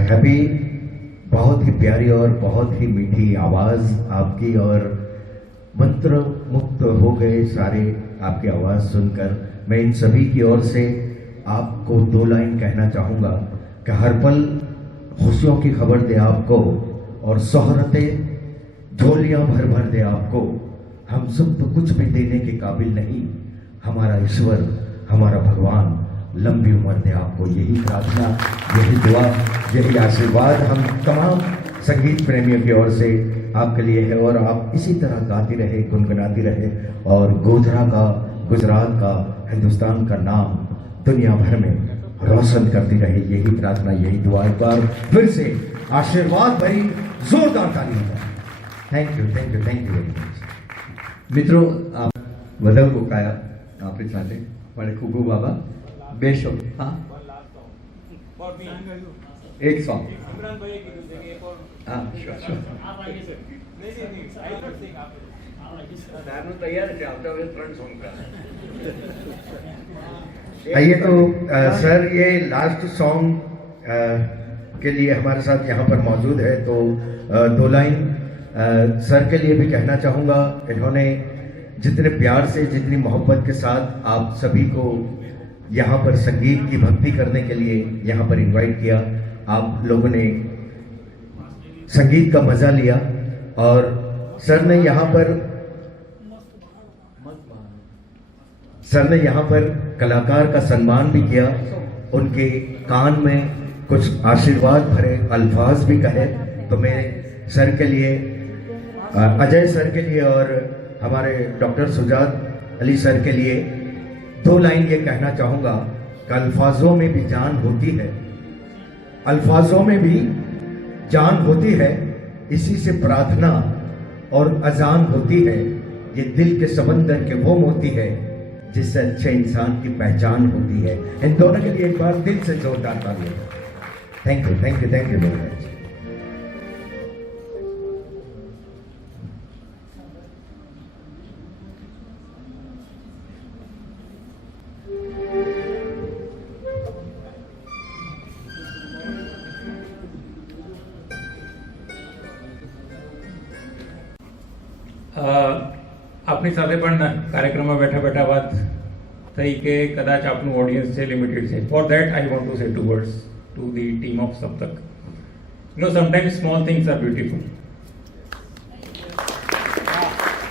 Happy, बहुत ही प्यारी और बहुत ही मीठी आवाज़ आपकी और मंत्र मुक्त हो गए सारे आपकी आवाज़ सुनकर. मैं इन सभी की ओर से आपको 2 लाइन कहना चाहूँगा कि हर पल खुशियों की खबर दे आपको और शोहरतें झोलियाँ भर भर दे आपको. हम सब तो कुछ भी देने के काबिल नहीं, हमारा ईश्वर हमारा भगवान लंबी उम्र दे आपको. यही प्रार्थना, यही दुआ, यही आशीर्वाद हम तमाम संगीत प्रेमियों की ओर से आपके लिए है और आप इसी तरह गाती रहे, गुनगुनाती रहे और गोधरा का, गुजरात का, हिंदुस्तान का नाम दुनिया भर में रोशन करती रहे. यही प्रार्थना, यही दुआ. एक बार फिर से आशीर्वाद भरी जोरदार ताली. Thank you very much. મિત્રો આપ વધાવ કોકાયા આપણી સાથે મારે કુકુ બાબા 2 શબ્દ. હા એક સોંગ. હા શ્યોર સારું તૈયાર છે. આવતા હવે 3 સોંગ आइए तो सर ये लास्ट सॉन्ग के लिए हमारे साथ यहाँ पर मौजूद है, तो 2 लाइन सर के लिए भी कहना चाहूँगा. इन्होंने जितने प्यार से, जितनी मोहब्बत के साथ आप सभी को यहाँ पर संगीत की भक्ति करने के लिए यहाँ पर इनवाइट किया, आप लोगों ने संगीत का मज़ा लिया और सर ने यहाँ पर कलाकार का सम्मान भी किया. उनके कान में कुछ आशीर्वाद भरे अल्फाज भी कहे. तो मैं सर के लिए, अजय सर के लिए और हमारे डॉक्टर सुजात अली सर के लिए 2 लाइन ये कहना चाहूँगा कि अल्फाजों में भी जान होती है, अल्फाजों में भी जान होती है, इसी से प्रार्थना और अजान होती है. ये दिल के समंदर के वो मोती है जिससे अच्छे इंसान की पहचान होती है. इन दोनों के लिए एक बार दिल से जोरदार ताली. Thank you very much. આપની સાથે પણ કાર્યક્રમમાં બેઠા બેઠા વાત થઈ કે કદાચ આપનું ઓડિયન્સ છે લિમિટેડ છે. For that I want to say 2 words to the team of Saptak. Sometimes small things are beautiful.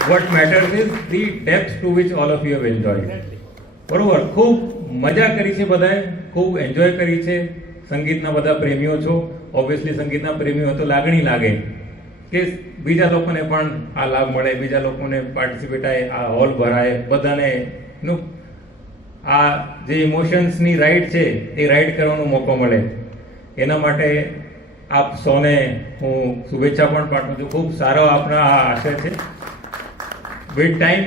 What matters is the depth to which all of you have enjoyed. બરોબર, ખૂબ મજા કરી છે બધાએ, ખૂબ એન્જોય કરી છે. સંગીતના બધા પ્રેમીઓ છો, ઓબ્વિયસલી સંગીતના પ્રેમીઓ તો લાગણી લાગે કે બીજા લોકોને પણ આ લાભ મળે, બીજા લોકોને પાર્ટિસિપેટ થાય, આ હોલ ભરાય, બધાને નું આ જે ઇમોશન્સની રાઇડ છે એ રાઇડ કરવાનો મોકો મળે. એના માટે આપ સૌને હું શુભેચ્છા પણ પાઠવું છું. ખૂબ સારો આપણા આ આશય છે. વિથ ટાઈમ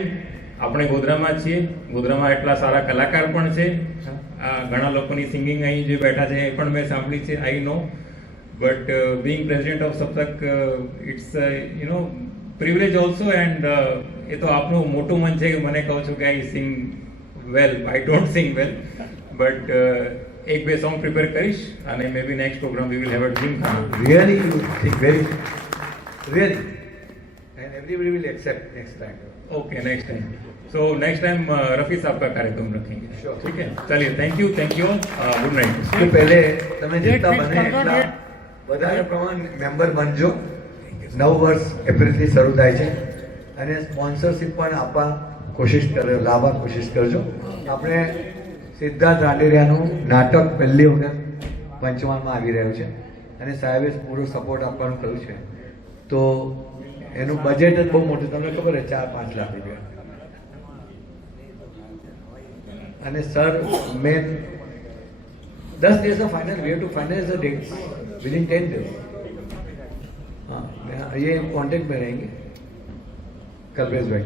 આપણે ગોધરામાં છીએ, ગોધરામાં એટલા સારા કલાકાર પણ છે. ઘણા લોકોની સિંગિંગ અહીં જે બેઠા છે એ પણ મેં સાંભળી છે, આઈ નો. But being president of Saptak, it's privilege also, and ये तो आपनो मोटो मन છે કે મને કહો છો કે I sing well. I don't sing well, but एक બે song prepare કરીશ અને maybe next program we will have a dream khana. Really, you think very really, and everybody will accept next time. Okay, next time. So next time Rafi साहब का कार्यक्रम रखेंगे. Sure. ठीक है, चलिए, thank you, गुड नाइट. તો પહેલે તમે જેટલા બને એટલા વધારે પ્રમાણ મેમ્બર બનજો. 9 વર્ષ એપ્રિલથી શરૂ થાય છે અને સ્પોન્સરશિપ પણ આપવા કોશિશ કરજો. આપણે સિદ્ધાર્થ રાંડેરિયાનું નાટક પહેલી વખત પંચમહાલમાં આવી રહ્યું છે અને સાહેબે પૂરો સપોર્ટ આપવાનું કહ્યું છે. તો એનું બજેટ જ બહુ મોટું, તમને ખબર છે 4-5 લાખ રૂપિયા. અને sir main 10 days of final, we have to finalize the dates within 10 days. हाँ, ये कांटेक्ट में रहेंगे कल्पेश भाई.